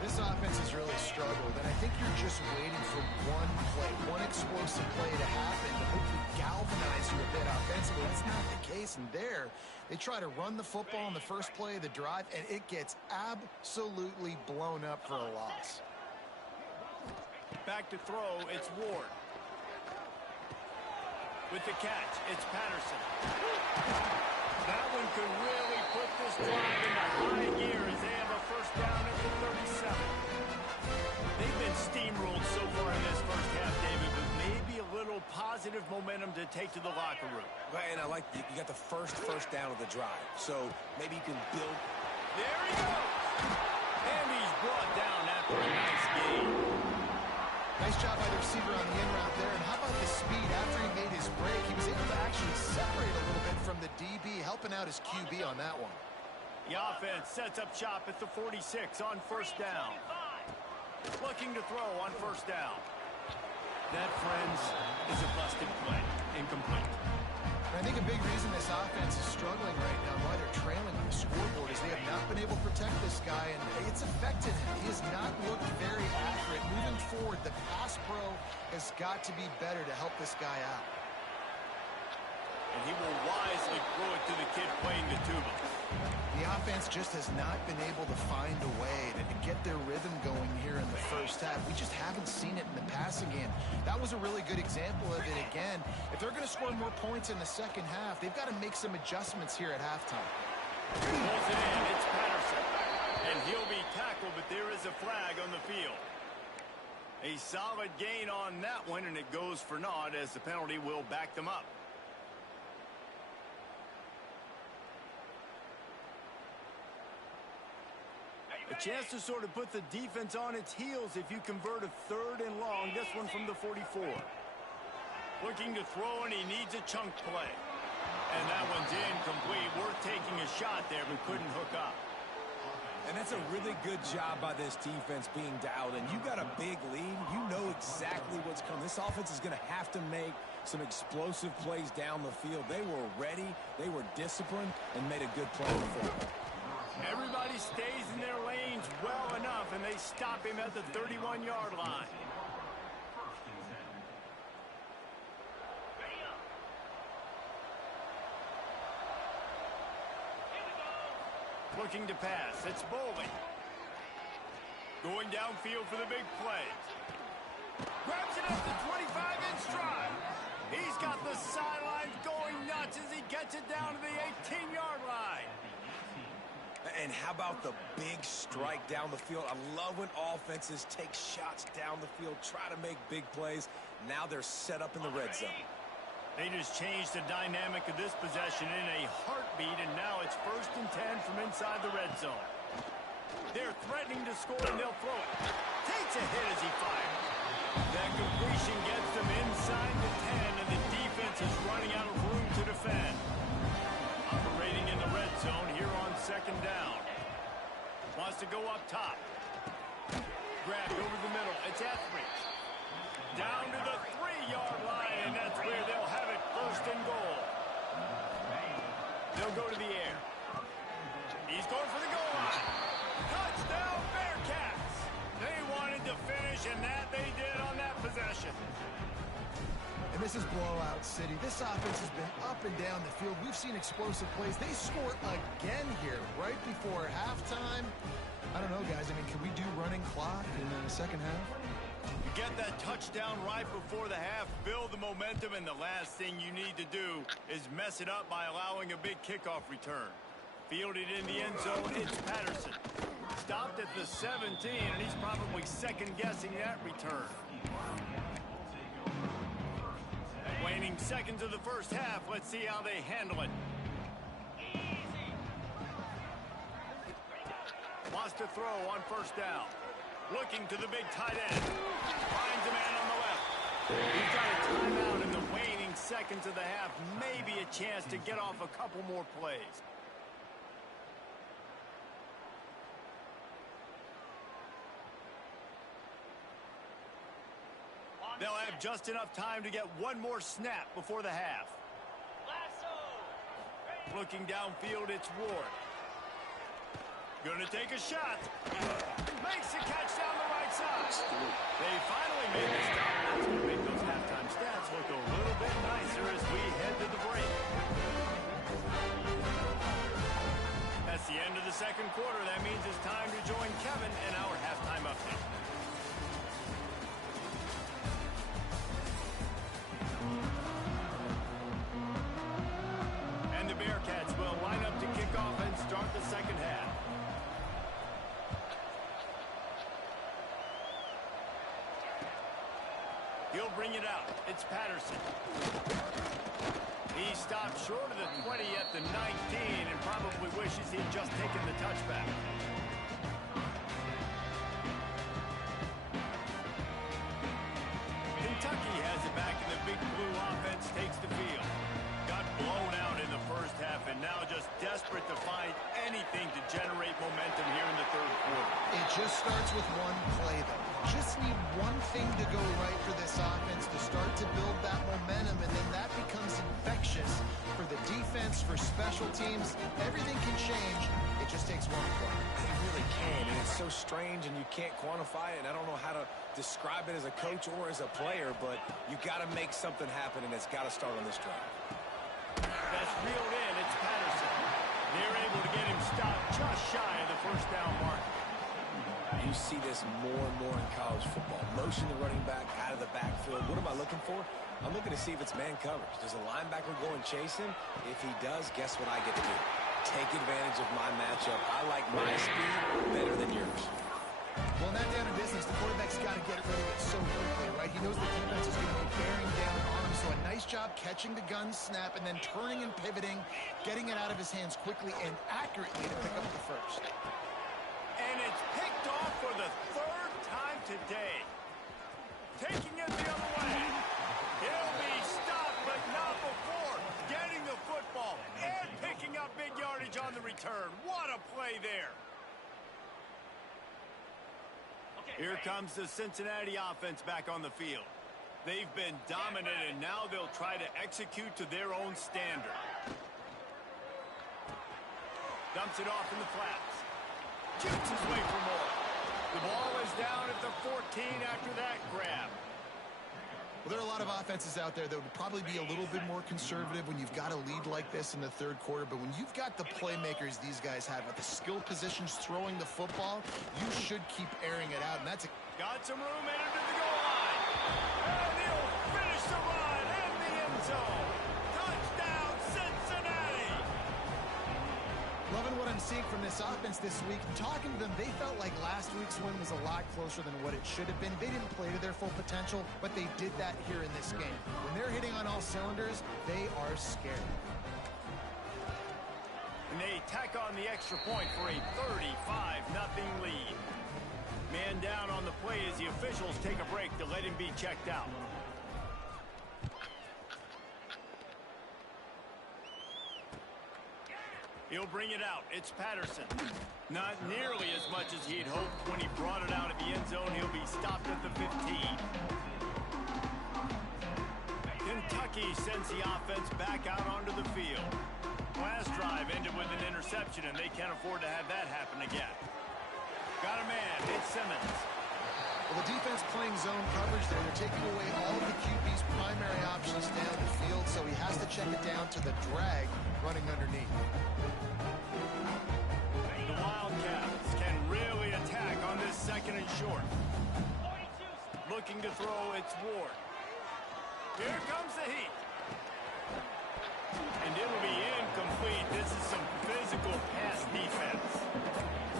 This offense has really struggled, and I think you're just waiting for one play, one explosive play to happen to hopefully galvanize you a bit offensively. That's not the case, and there, they try to run the football on the first play of the drive, and it gets absolutely blown up for a loss. Back to throw, it's Ward. With the catch, it's Patterson. That one could really put this drive into high gear as they have a first down at the 37. They've been steamrolled so far in this first half, David, but maybe a little positive momentum to take to the locker room. Right, and I like you got the first down of the drive, so maybe you can build. There he goes. And he's brought down after a nice gain. Nice job by the receiver on the in route there. And how about the speed after he made his break? He was able to actually separate a little bit from the DB, helping out his QB on that one. The offense sets up shop at the 46 on first down. Looking to throw on first down. That, friends, is a busted play. Incomplete. I think a big reason this offense is struggling right now, why they're trailing on the scoreboard, is they have not been able to protect this guy, and it's affected him. He has not looked very accurate. Moving forward, the pass pro has got to be better to help this guy out. And he will wisely throw it to the kid playing the tuba. The offense just has not been able to find a way to get their rhythm going here in the first half. We just haven't seen it in the passing game. That was a really good example of it again. If they're going to score more points in the second half, they've got to make some adjustments here at halftime. Pulls it in. It's Patterson. And he'll be tackled, but there is a flag on the field. A solid gain on that one, and it goes for naught as the penalty will back them up. A chance to sort of put the defense on its heels if you convert a 3rd and long. This one from the 44. Looking to throw, and he needs a chunk play. And that one's incomplete. Worth taking a shot there, but couldn't hook up. And that's a really good job by this defense being dialed in. You got a big lead. You know exactly what's coming. This offense is going to have to make some explosive plays down the field. They were ready. They were disciplined and made a good play on the field. Everybody stays in their lanes well enough, and they stop him at the 31-yard line. Looking to pass. It's Bowling. Going downfield for the big play. Grabs it up the 25 in stride. He's got the sidelines going nuts as he gets it down to the 18-yard line. And how about the big strike down the field? I love when offenses take shots down the field, try to make big plays. Now they're set up in the red zone. They just changed the dynamic of this possession in a heartbeat, and now it's 1st and 10 from inside the red zone. They're threatening to score, and they'll throw it. Takes a hit as he fires. That completion gets them inside the 10, and the defense is running out of room to defend. Operating in the red zone here on 2nd down. Wants to go up top. Grabbed over the middle. It's Etheridge. Down to the 3-yard line, and that's where they'll have it 1st and goal. They'll go to the air. He's going for the goal line. Touchdown, Bearcats. They wanted to finish, and that they did on that possession. And this is blowout city. This offense has been up and down the field. We've seen explosive plays. They score again here right before halftime. I don't know, guys. I mean, can we do running clock in the second half? You get that touchdown right before the half, build the momentum, and the last thing you need to do is mess it up by allowing a big kickoff return. Fielded in the end zone, it's Patterson. Stopped at the 17, and he's probably second-guessing that return. Waning seconds of the first half. Let's see how they handle it. Wants to throw on 1st down. Looking to the big tight end. Finds a man on the left. He's got a timeout in the waning seconds of the half. Maybe a chance to get off a couple more plays. They'll have just enough time to get one more snap before the half. Looking downfield, it's Ward. Gonna take a shot. Makes the catch down the right side. They finally made the stop. That's gonna make those halftime stats look a little bit nicer as we head to the break. That's the end of the 2nd quarter. That means it's time to join Kevin in our halftime update. And the Bearcats will line up to kick off and start the 2nd half. He'll bring it out. It's Patterson. He stopped short of the 20 at the 19 and probably wishes he had just taken the touchback. Kentucky has it back, and the Big Blue offense takes the field. Got blown out in the first half, and now just desperate to find anything to generate momentum here in the 3rd quarter. It just starts with one play, though. Just need one thing to go right for this offense to start to build that momentum, and then that becomes infectious for the defense, for special teams. Everything can change. It just takes one play. It really can, and it's so strange, and you can't quantify it, and I don't know how to describe it as a coach or as a player, but you got to make something happen, and it's got to start on this drive. That's reeled in. It's Patterson. They're able to get him stopped just shy of the first down mark. You see this more and more in college football. Motion the running back out of the backfield. What am I looking for? I'm looking to see if it's man coverage. Does a linebacker go and chase him? If he does, guess what I get to do? Take advantage of my matchup. I like my speed better than yours. Well, in that down in business, the quarterback's got to get rid of it so quickly, right? He knows the defense is going to be bearing down on him, so a nice job catching the gun snap and then turning and pivoting, getting it out of his hands quickly and accurately to pick up the first. And it's picked off for the third time today. Taking it the other way. He'll be stopped, but not before getting the football and picking up big yardage on the return. What a play there. Here comes the Cincinnati offense back on the field. They've been dominant, and now they'll try to execute to their own standard. Dumps it off in the flats. Shoots his way for more. The ball is down at the 14 after that grab. Well, there are a lot of offenses out there that would probably be a little bit more conservative when you've got a lead like this in the third quarter. But when you've got the playmakers these guys have at the skill positions throwing the football, you should keep airing it out. And that's Got some room in it to the goal line. And he'll finish the run in the end zone. Touchdown, Cincinnati. loving what I'm seeing from this offense this week. Talking to them, they felt like last week's win was a lot closer than what it should have been. They didn't play to their full potential, but they did that here in this game. When they're hitting on all cylinders, they are scared. And they tack on the extra point for a 35-0 lead. Man down on the play as the officials take a break to let him be checked out. He'll bring it out. It's Patterson. Not nearly as much as he'd hoped when he brought it out at the end zone. He'll be stopped at the 15. Kentucky sends the offense back out onto the field. Last drive ended with an interception, and they can't afford to have that happen again. Got a man. It's Simmons. Well, the defense playing zone coverage there. They're taking away all of the QB's primary options down the field, so he has to check it down to the drag running underneath. The Wildcats can really attack on this second and short. Looking to throw, it's Ward. Here comes the heat. And it'll be incomplete. This is some physical pass defense.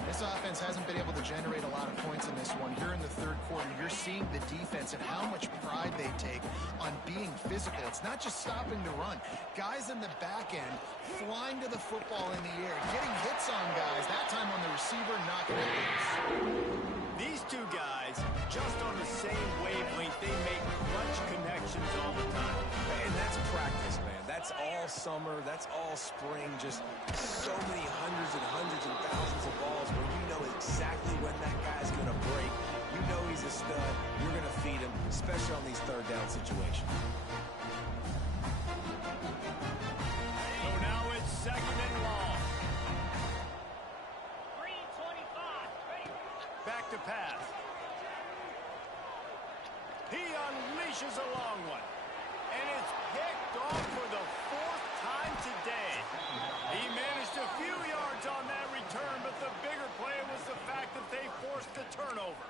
This offense hasn't been able to generate a lot of points in this one. Here in the third quarter, you're seeing the defense and how much pride they take on being physical. It's not just stopping the run. Guys in the back end flying to the football in the air, getting hits on guys, that time on the receiver, knocking it loose. These two guys, just on the same wavelength, they make clutch connections all the time. And that's practice, man. That's all summer. That's all spring. Just so many hundreds and thousands of balls where you know exactly when that guy's going to break. You know he's a stud. You're going to feed him, especially on these third down situations. So now it's second and long. 3:25. Ready? Back to pass. He unleashes a long one. And it's picked off for the fourth time today. He managed a few yards on that return, but the bigger play was the fact that they forced the turnover.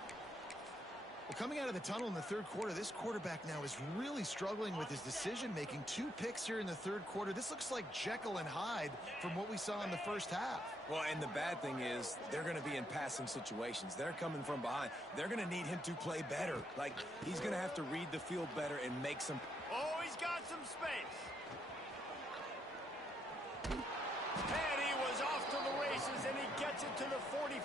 Well, coming out of the tunnel in the third quarter, this quarterback now is really struggling with his decision-making. 2 picks here in the third quarter. This looks like Jekyll and Hyde from what we saw in the first half. Well, and the bad thing is they're going to be in passing situations. They're coming from behind. They're going to need him to play better. Like, he's going to have to read the field better and make some... Oh, he's got some space. And he was off to the races, and he gets it to the 45.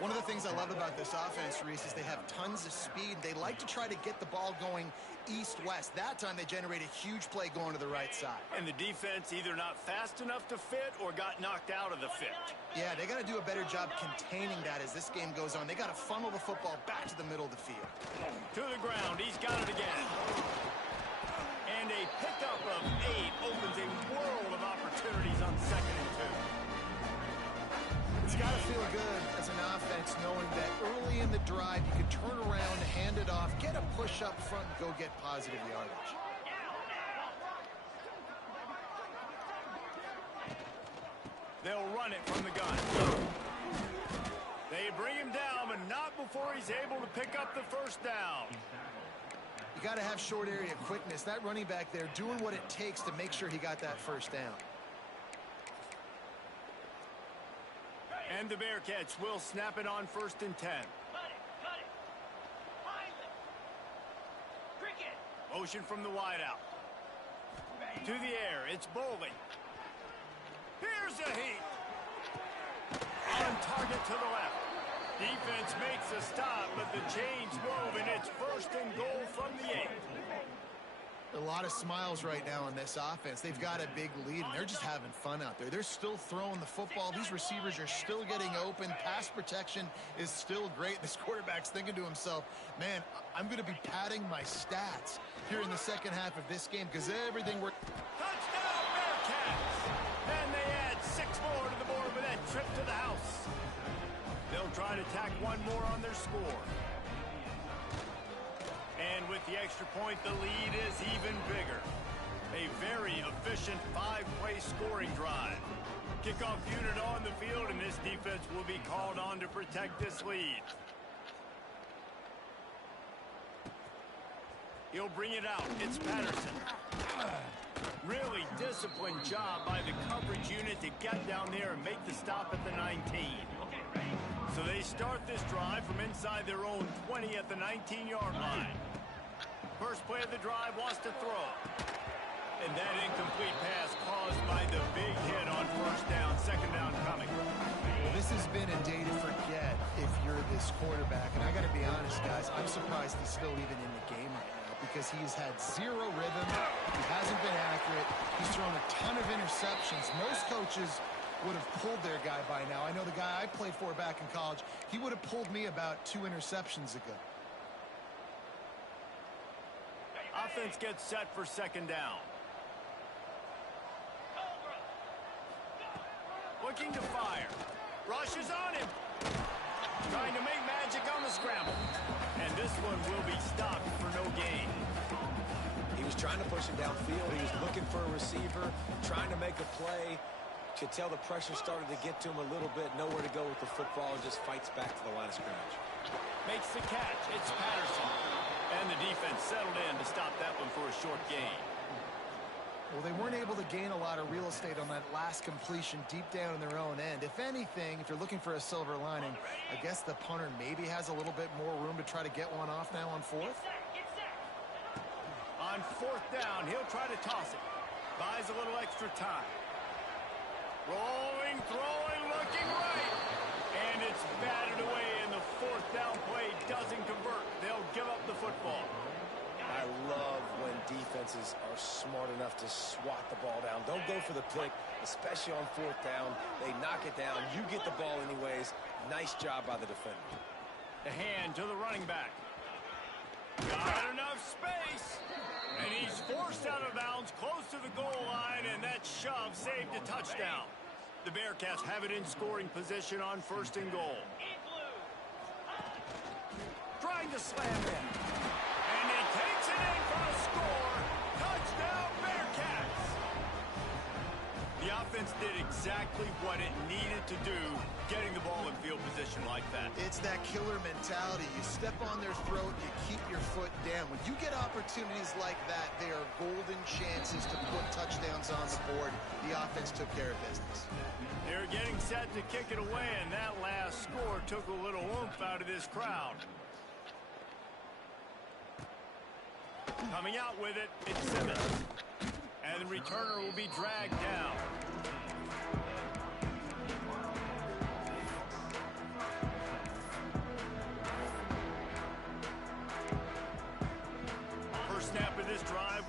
One of the things I love about this offense, Reese, is they have tons of speed. They like to try to get the ball going east-west. That time they generate a huge play going to the right side. And the defense either not fast enough to fit or got knocked out of the fit. Yeah, they got to do a better job containing that as this game goes on. They got to funnel the football back to the middle of the field. To the ground, he's got it again. And a pickup of 8 opens a world of opportunities on 2nd and 2. It's got to feel good as an offense knowing that early in the drive you can turn around, hand it off, get a push up front, and go get positive yardage. They'll run it from the gun. They bring him down, but not before he's able to pick up the first down. You got to have short area quickness. That running back there doing what it takes to make sure he got that first down. And the Bearcats will snap it on 1st and 10. Cut it. Finally. Cricket. Motion from the wideout. To the air, it's Bowling. Here's a heat. On target to the left. Defense makes a stop, but the chains move, and it's 1st and goal from the 8. A lot of smiles right now in this offense. They've got a big lead, and they're just having fun out there. They're still throwing the football. These receivers are still getting open. Pass protection is still great. This quarterback's thinking to himself, man, I'm going to be padding my stats here in the second half of this game because everything worked. Touchdown, Bearcats! And they add 6 more to the board with that trip to the house. They'll try to tack one more on their score. And with the extra point, the lead is even bigger. A very efficient 5-play scoring drive. Kickoff unit on the field, and this defense will be called on to protect this lead. He'll bring it out. It's Patterson. Really disciplined job by the coverage unit to get down there and make the stop at the 19. So they start this drive from inside their own 20 at the 19-yard line. First play of the drive wants to throw. And that incomplete pass caused by the big hit on 1st down, 2nd down coming. Well, this has been a day to forget if you're this quarterback. And I got to be honest, guys, I'm surprised he's still even in the game right now because he's had 0 rhythm. He hasn't been accurate. He's thrown a ton of interceptions. Most coaches would have pulled their guy by now. I know the guy I played for back in college, he would have pulled me about 2 interceptions ago. Offense gets set for 2nd down. Looking to fire. Rush is on him. Trying to make magic on the scramble. And this one will be stopped for no gain. He was trying to push him downfield. He was looking for a receiver, trying to make a play. Could tell the pressure started to get to him a little bit. Nowhere to go with the football, and just fights back to the line of scrimmage. Makes the catch. It's Patterson. And the defense settled in to stop that one for a short gain. Well, they weren't able to gain a lot of real estate on that last completion deep down in their own end. If anything, if you're looking for a silver lining, I guess the punter maybe has a little bit more room to try to get one off now on 4th. On 4th down, he'll try to toss it. Buys a little extra time. Rolling, throwing, looking right. And it's batted away, and the 4th down play doesn't convert. They'll give up the football. I love when defenses are smart enough to swat the ball down. Don't go for the pick, especially on 4th down. They knock it down. You get the ball anyways. Nice job by the defender. The hand to the running back. Got enough space. And he's forced out of bounds close to the goal line, and that shove saved a touchdown. The Bearcats have it in scoring position on 1st and goal. Trying to slam in. And he takes it in for a score. Touchdown, Bearcats! The offense did exactly what it needed to do, getting the ball in field position like that. It's that killer mentality. You step on their throat, you keep your foot down. When you get opportunities like that, they are golden chances to put touchdowns on the board. The offense took care of business. They're getting set to kick it away, and that last score took a little oomph out of this crowd. Coming out with it, it's Simmons. And the returner will be dragged down.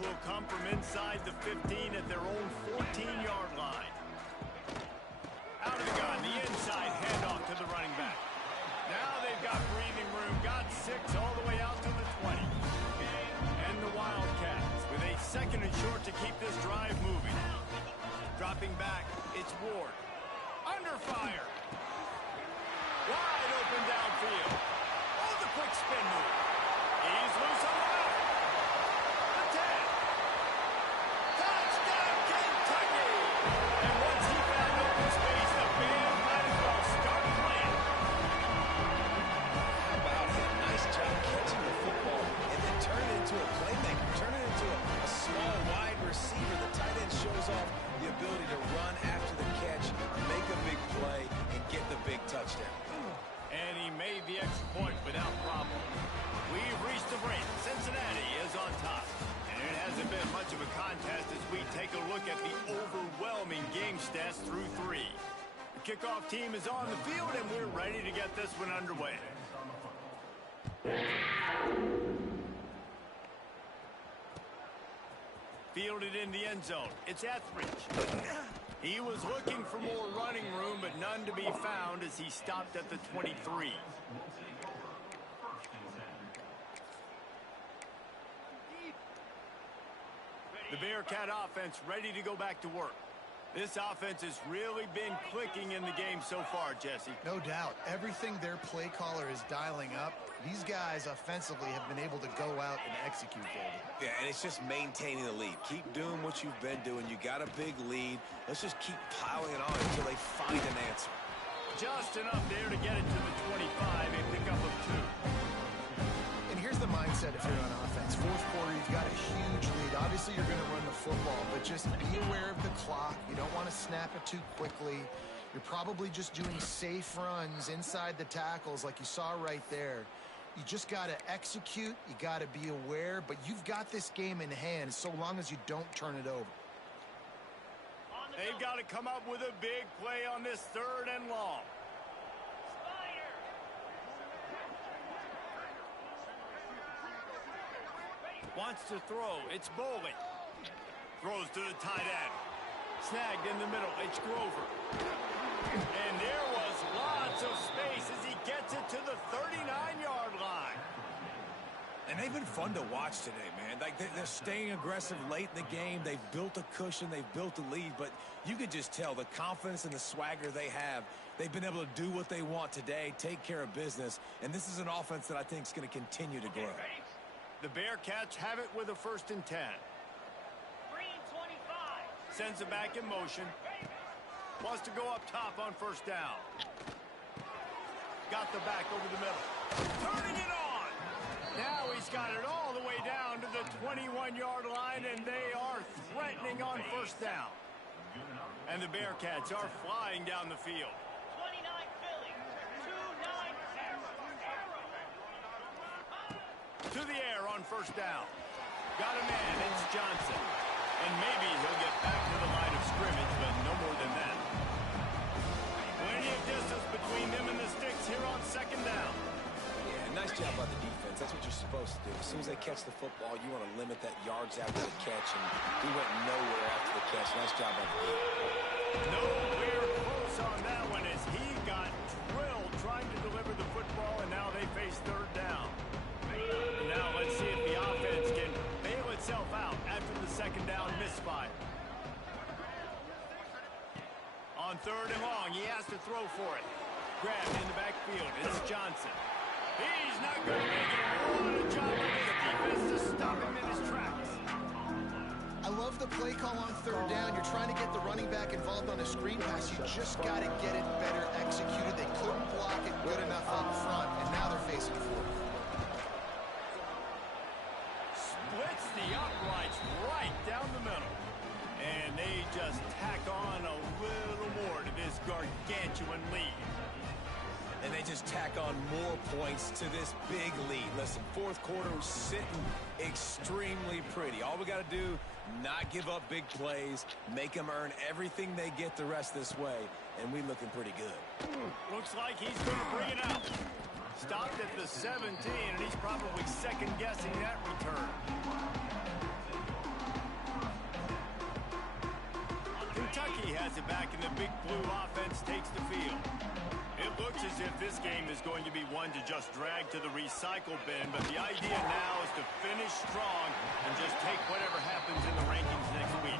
will come from inside the 15 at their own 14-yard line. Out of the gun, the inside handoff to the running back. Now they've got breathing room, got 6 all the way out to the 20. And the Wildcats with a second and short to keep this drive moving. Dropping back, it's Ward. Under fire. Wide open downfield. Oh, the quick spin move. He's loose on the left. The 10. Touchdown, Kentucky! And once he found open space, the band might as well start playing. How about it? Nice job catching the football and then turn it into a playmaker. Turn it into a small, wide receiver. The tight end shows off the ability to run after the catch, make a big play, and get the big touchdown. And he made the extra point without problem. We've reached the break. Cincinnati is on top. And it hasn't been much of a contest as we take a look at the overwhelming game stats through 3. The kickoff team is on the field, and we're ready to get this one underway. Fielded in the end zone. It's Etheridge. He was looking for more running room, but none to be found as he stopped at the 23. The Bearcat offense ready to go back to work. This offense has really been clicking in the game so far, Jesse. No doubt. Everything their play caller is dialing up, these guys offensively have been able to go out and execute, David. Yeah, and it's just maintaining the lead. Keep doing what you've been doing. You got a big lead. Let's just keep piling it on until they find an answer. Just enough there to get it to the 25, a pickup of 2. And here's the mindset if you're on offense. Fourth quarter, you've got a huge lead. Obviously, you're going to run the football, but just be aware of the clock. You don't want to snap it too quickly. You're probably just doing safe runs inside the tackles like you saw right there. You just got to execute. You got to be aware, but you've got this game in hand so long as you don't turn it over. They've got to come up with a big play on this 3rd and long. Wants to throw. It's Bowling. Throws to the tight end. Snagged in the middle. It's Grover. And there was lots of space as he gets it to the 39-yard line. And they've been fun to watch today, man. Like they're staying aggressive late in the game. They've built a cushion. They've built a lead. But you can just tell the confidence and the swagger they have. They've been able to do what they want today, take care of business. And this is an offense that I think is going to continue to grow. The Bearcats have it with a 1st and 10. Green 25. Sends it back in motion. Wants to go up top on 1st down. Got the back over the middle. Turning it on. Now he's got it all the way down to the 21-yard line, and they are threatening on 1st down. And the Bearcats are flying down the field. 29 Philly. 2-9 To the air on 1st down. Got a man, it's Johnson. And maybe he'll get back to the line of scrimmage, but no more than that. Plenty of distance between them and the sticks here on 2nd down. Yeah, nice job by the defense. That's what you're supposed to do. As soon as they catch the football, you want to limit that yards after the catch, and he went nowhere after the catch. Nice job by the defense. Nowhere close on that one as he got drilled trying to deliver the football, and now they face 3rd down. And now let's see if the offense can bail itself out after the 2nd down misfire. On 3rd and long, he has to throw for it. Grabbed in the backfield, it's Johnson. He's not going to make it. What a job by the defense to stop him in his tracks. I love the play call on 3rd down. You're trying to get the running back involved on a screen pass. You just got to get it better executed. They couldn't block it good enough up front, and now they're facing 4th. Splits the uprights right down the middle. And they just tack on a little more to this gargantuan lead. And they just tack on more points to this big lead. Listen, 4th quarter was sitting extremely pretty. All we got to do, not give up big plays, make them earn everything they get the rest this way, and we looking pretty good. Looks like he's going to bring it out. Stopped at the 17, and he's probably second-guessing that return. Kentucky has it back, and the big blue offense takes the field. It looks as if this game is going to be one to just drag to the recycle bin, but the idea now is to finish strong and just take whatever happens in the rankings next week.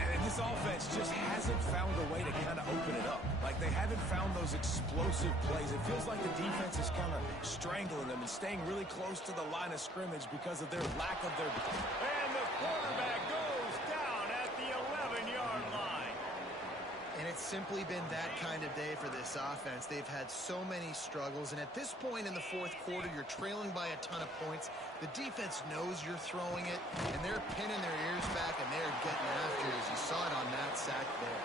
And this offense just hasn't found a way to kind of open it up. Like, they haven't found those explosive plays. It feels like the defense is kind of strangling them and staying really close to the line of scrimmage because of their lack of their... And the quarterback goes down at the 11-yard line. And it's simply been that kind of day for this offense. They've had so many struggles, and at this point in the fourth quarter, you're trailing by a ton of points. The defense knows you're throwing it, and they're pinning their ears back, and they're getting after it, as you saw it on that sack there.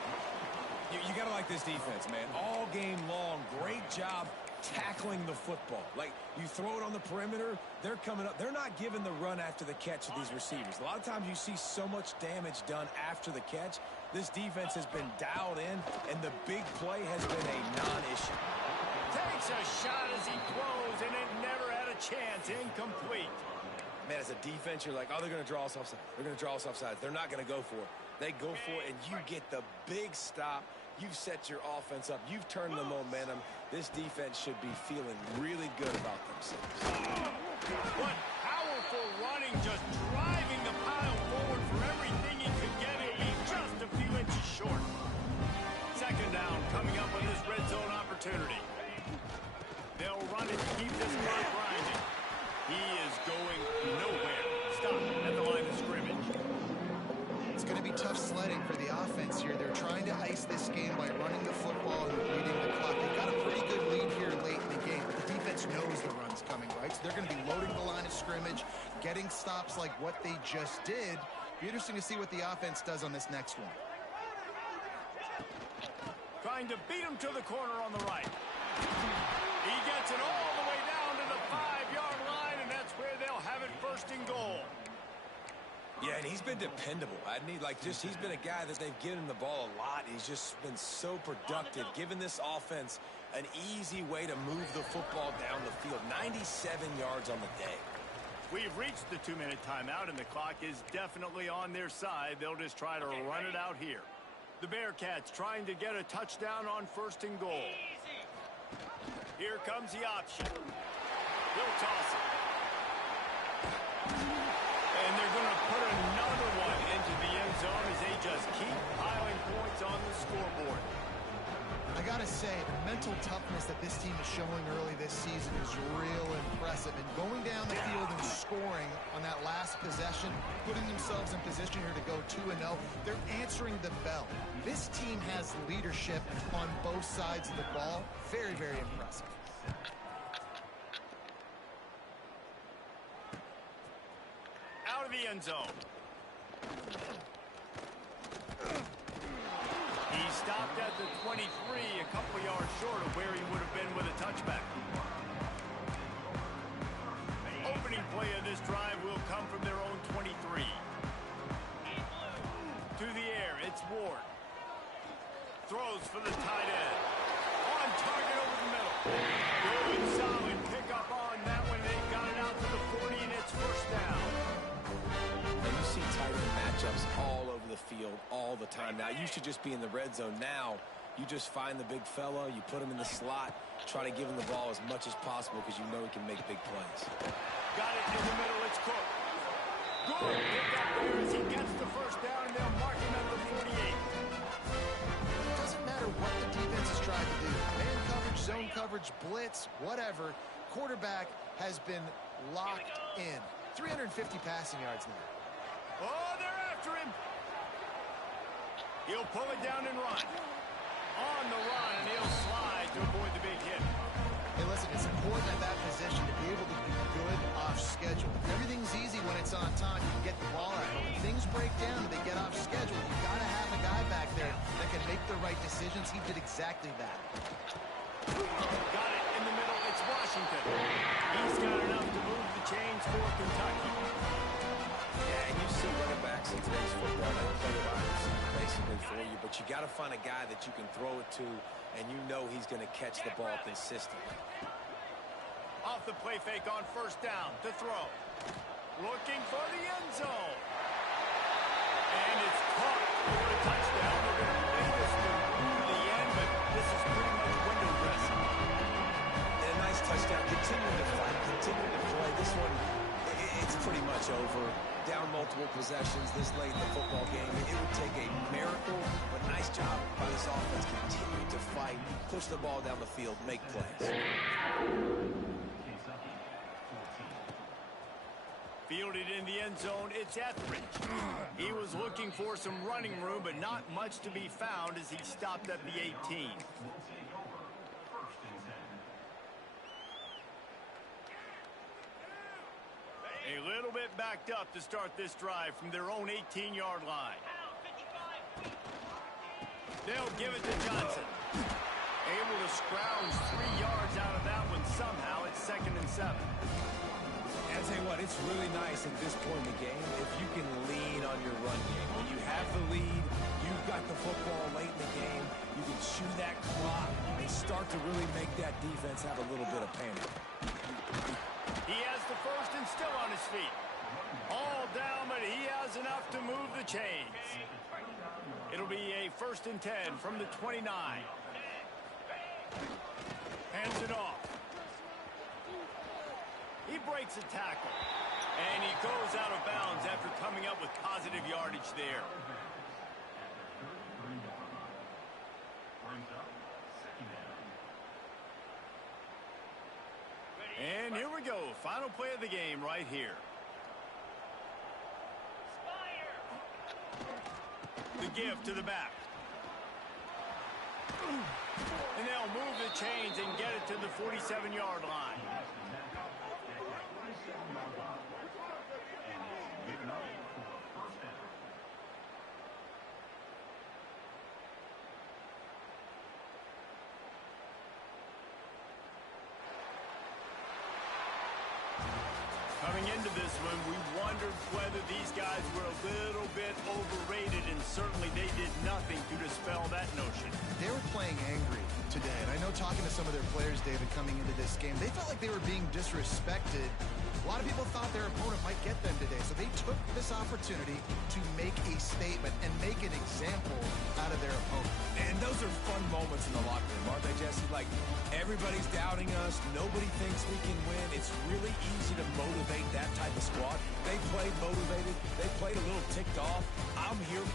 You got to like this defense, man. All game long, great job tackling the football. Like, you throw it on the perimeter, they're coming up. They're not giving the run after the catch to these receivers. A lot of times you see so much damage done after the catch. This defense has been dialed in, and the big play has been a non-issue. Takes a shot as he throws, and it never had a chance. Incomplete. Man, as a defense, you're like, oh, they're going to draw us offside. They're going to draw us offside. They're not going to go for it. They go for it, and you get the big stop. You've set your offense up. You've turned the momentum. This defense should be feeling really good about themselves. What powerful running, just driving the pile forward for everything he could get it. He's just a few inches short. Second down coming up on this red zone opportunity. They'll run it to keep this clock grinding. He is going nowhere. Stop at the line of scrimmage. It's going to be tough sledding for the offense here. They're trying to ice this game by running the football and leading the clock. They've got a pretty good lead here late in the game, but the defense knows the run's coming, right? So they're going to be loading the line of scrimmage, getting stops like what they just did. Be interesting to see what the offense does on this next one. Trying to beat him to the corner on the right. He gets it all the way down to the 5-yard line, and that's where they'll have it first and goal. Yeah, and he's been dependable. He's been a guy that they've given the ball a lot. He's just been so productive, giving this offense an easy way to move the football down the field. 97 yards on the day. We've reached the 2-minute timeout, and the clock is definitely on their side. They'll just try to run it out here. The Bearcats trying to get a touchdown on first and goal. Here comes the option. He'll toss it. And they're going to put another one into the end zone as they just keep piling points on the scoreboard. I got to say, the mental toughness that this team is showing early this season is real impressive. And going down the field and scoring on that last possession, putting themselves in position here to go 2-0, they're answering the bell. This team has leadership on both sides of the ball. Very, very impressive. Out of the end zone. He stopped at the 23, a couple yards short of where he would have been with a touchback. Opening play of this drive will come from their own 23. To the air, it's Ward. Throws for the tight end. On target over the middle. Good solid pickup on that one. They got it out to the 40, and it's first down. And you see tight end matchups all over the field all the time. Now, you should just be in the red zone. Now, you just find the big fella, you put him in the slot, try to give him the ball as much as possible because you know he can make big plays. Got it in the middle, it's Cook. Good pickup there as he gets the first down, and they'll mark him at the 48. It doesn't matter what the defense has tried to do. Man coverage, zone coverage, blitz, whatever. Quarterback has been locked in. 350 passing yards now. Oh, they're after him. He'll pull it down and run. On the run, and he'll slide to avoid the big hit. Hey, listen, it's important at that position to be able to be good off schedule. Everything's easy when it's on time. You can get the ball out. When things break down and they get off schedule, you got to have a guy back there that can make the right decisions. He did exactly that. Got it in the middle. It's Washington. He's got enough to move the chains for Kentucky. Yeah, and you see running backs in today's football, they play a wide receiver basically for you, but you got to find a guy that you can throw it to, and you know he's going to catch the ball consistently. Off the play fake on first down to throw. Looking for the end zone. And it's caught for a touchdown. They're going to touchdown. Continuing to fight, continuing to play. This one, it's pretty much over. Down multiple possessions this late in the football game. It would take a miracle, but nice job by this offense continuing to fight, push the ball down the field, make plays. Fielded in the end zone, it's Etheridge. He was looking for some running room, but not much to be found as he stopped at the 18. A little bit backed up to start this drive from their own 18-yard line. They'll give it to Johnson. Able to scrounge 3 yards out of that one somehow. It's 2nd and 7. I'll tell you what, it's really nice at this point in the game if you can lean on your run game. When you have the lead, you've got the football late in the game, you can chew that clock and start to really make that defense have a little bit of panic. He has the first and still on his feet. All down, but he has enough to move the chains. It'll be a 1st and 10 from the 29. Hands it off. He breaks a tackle, and he goes out of bounds after coming up with positive yardage there. And here we go, final play of the game right here. The give to the back. And they'll move the chains and get it to the 47-yard line. Coming into this one, we wondered whether these guys were a little bit overrated, and certainly they did nothing to dispel that notion. They were playing angry today, and I know talking to some of their players, David, coming into this game, they felt like they were being disrespected. A lot of people thought their opponent might get them today, so they took this opportunity to make a statement and make an example out of their opponent. And those are fun moments in the locker room, aren't they, Jesse? Like, everybody's doubting us. Nobody thinks we can win. It's really easy to motivate that type of squad. They played motivated. They played a little ticked off. I'm here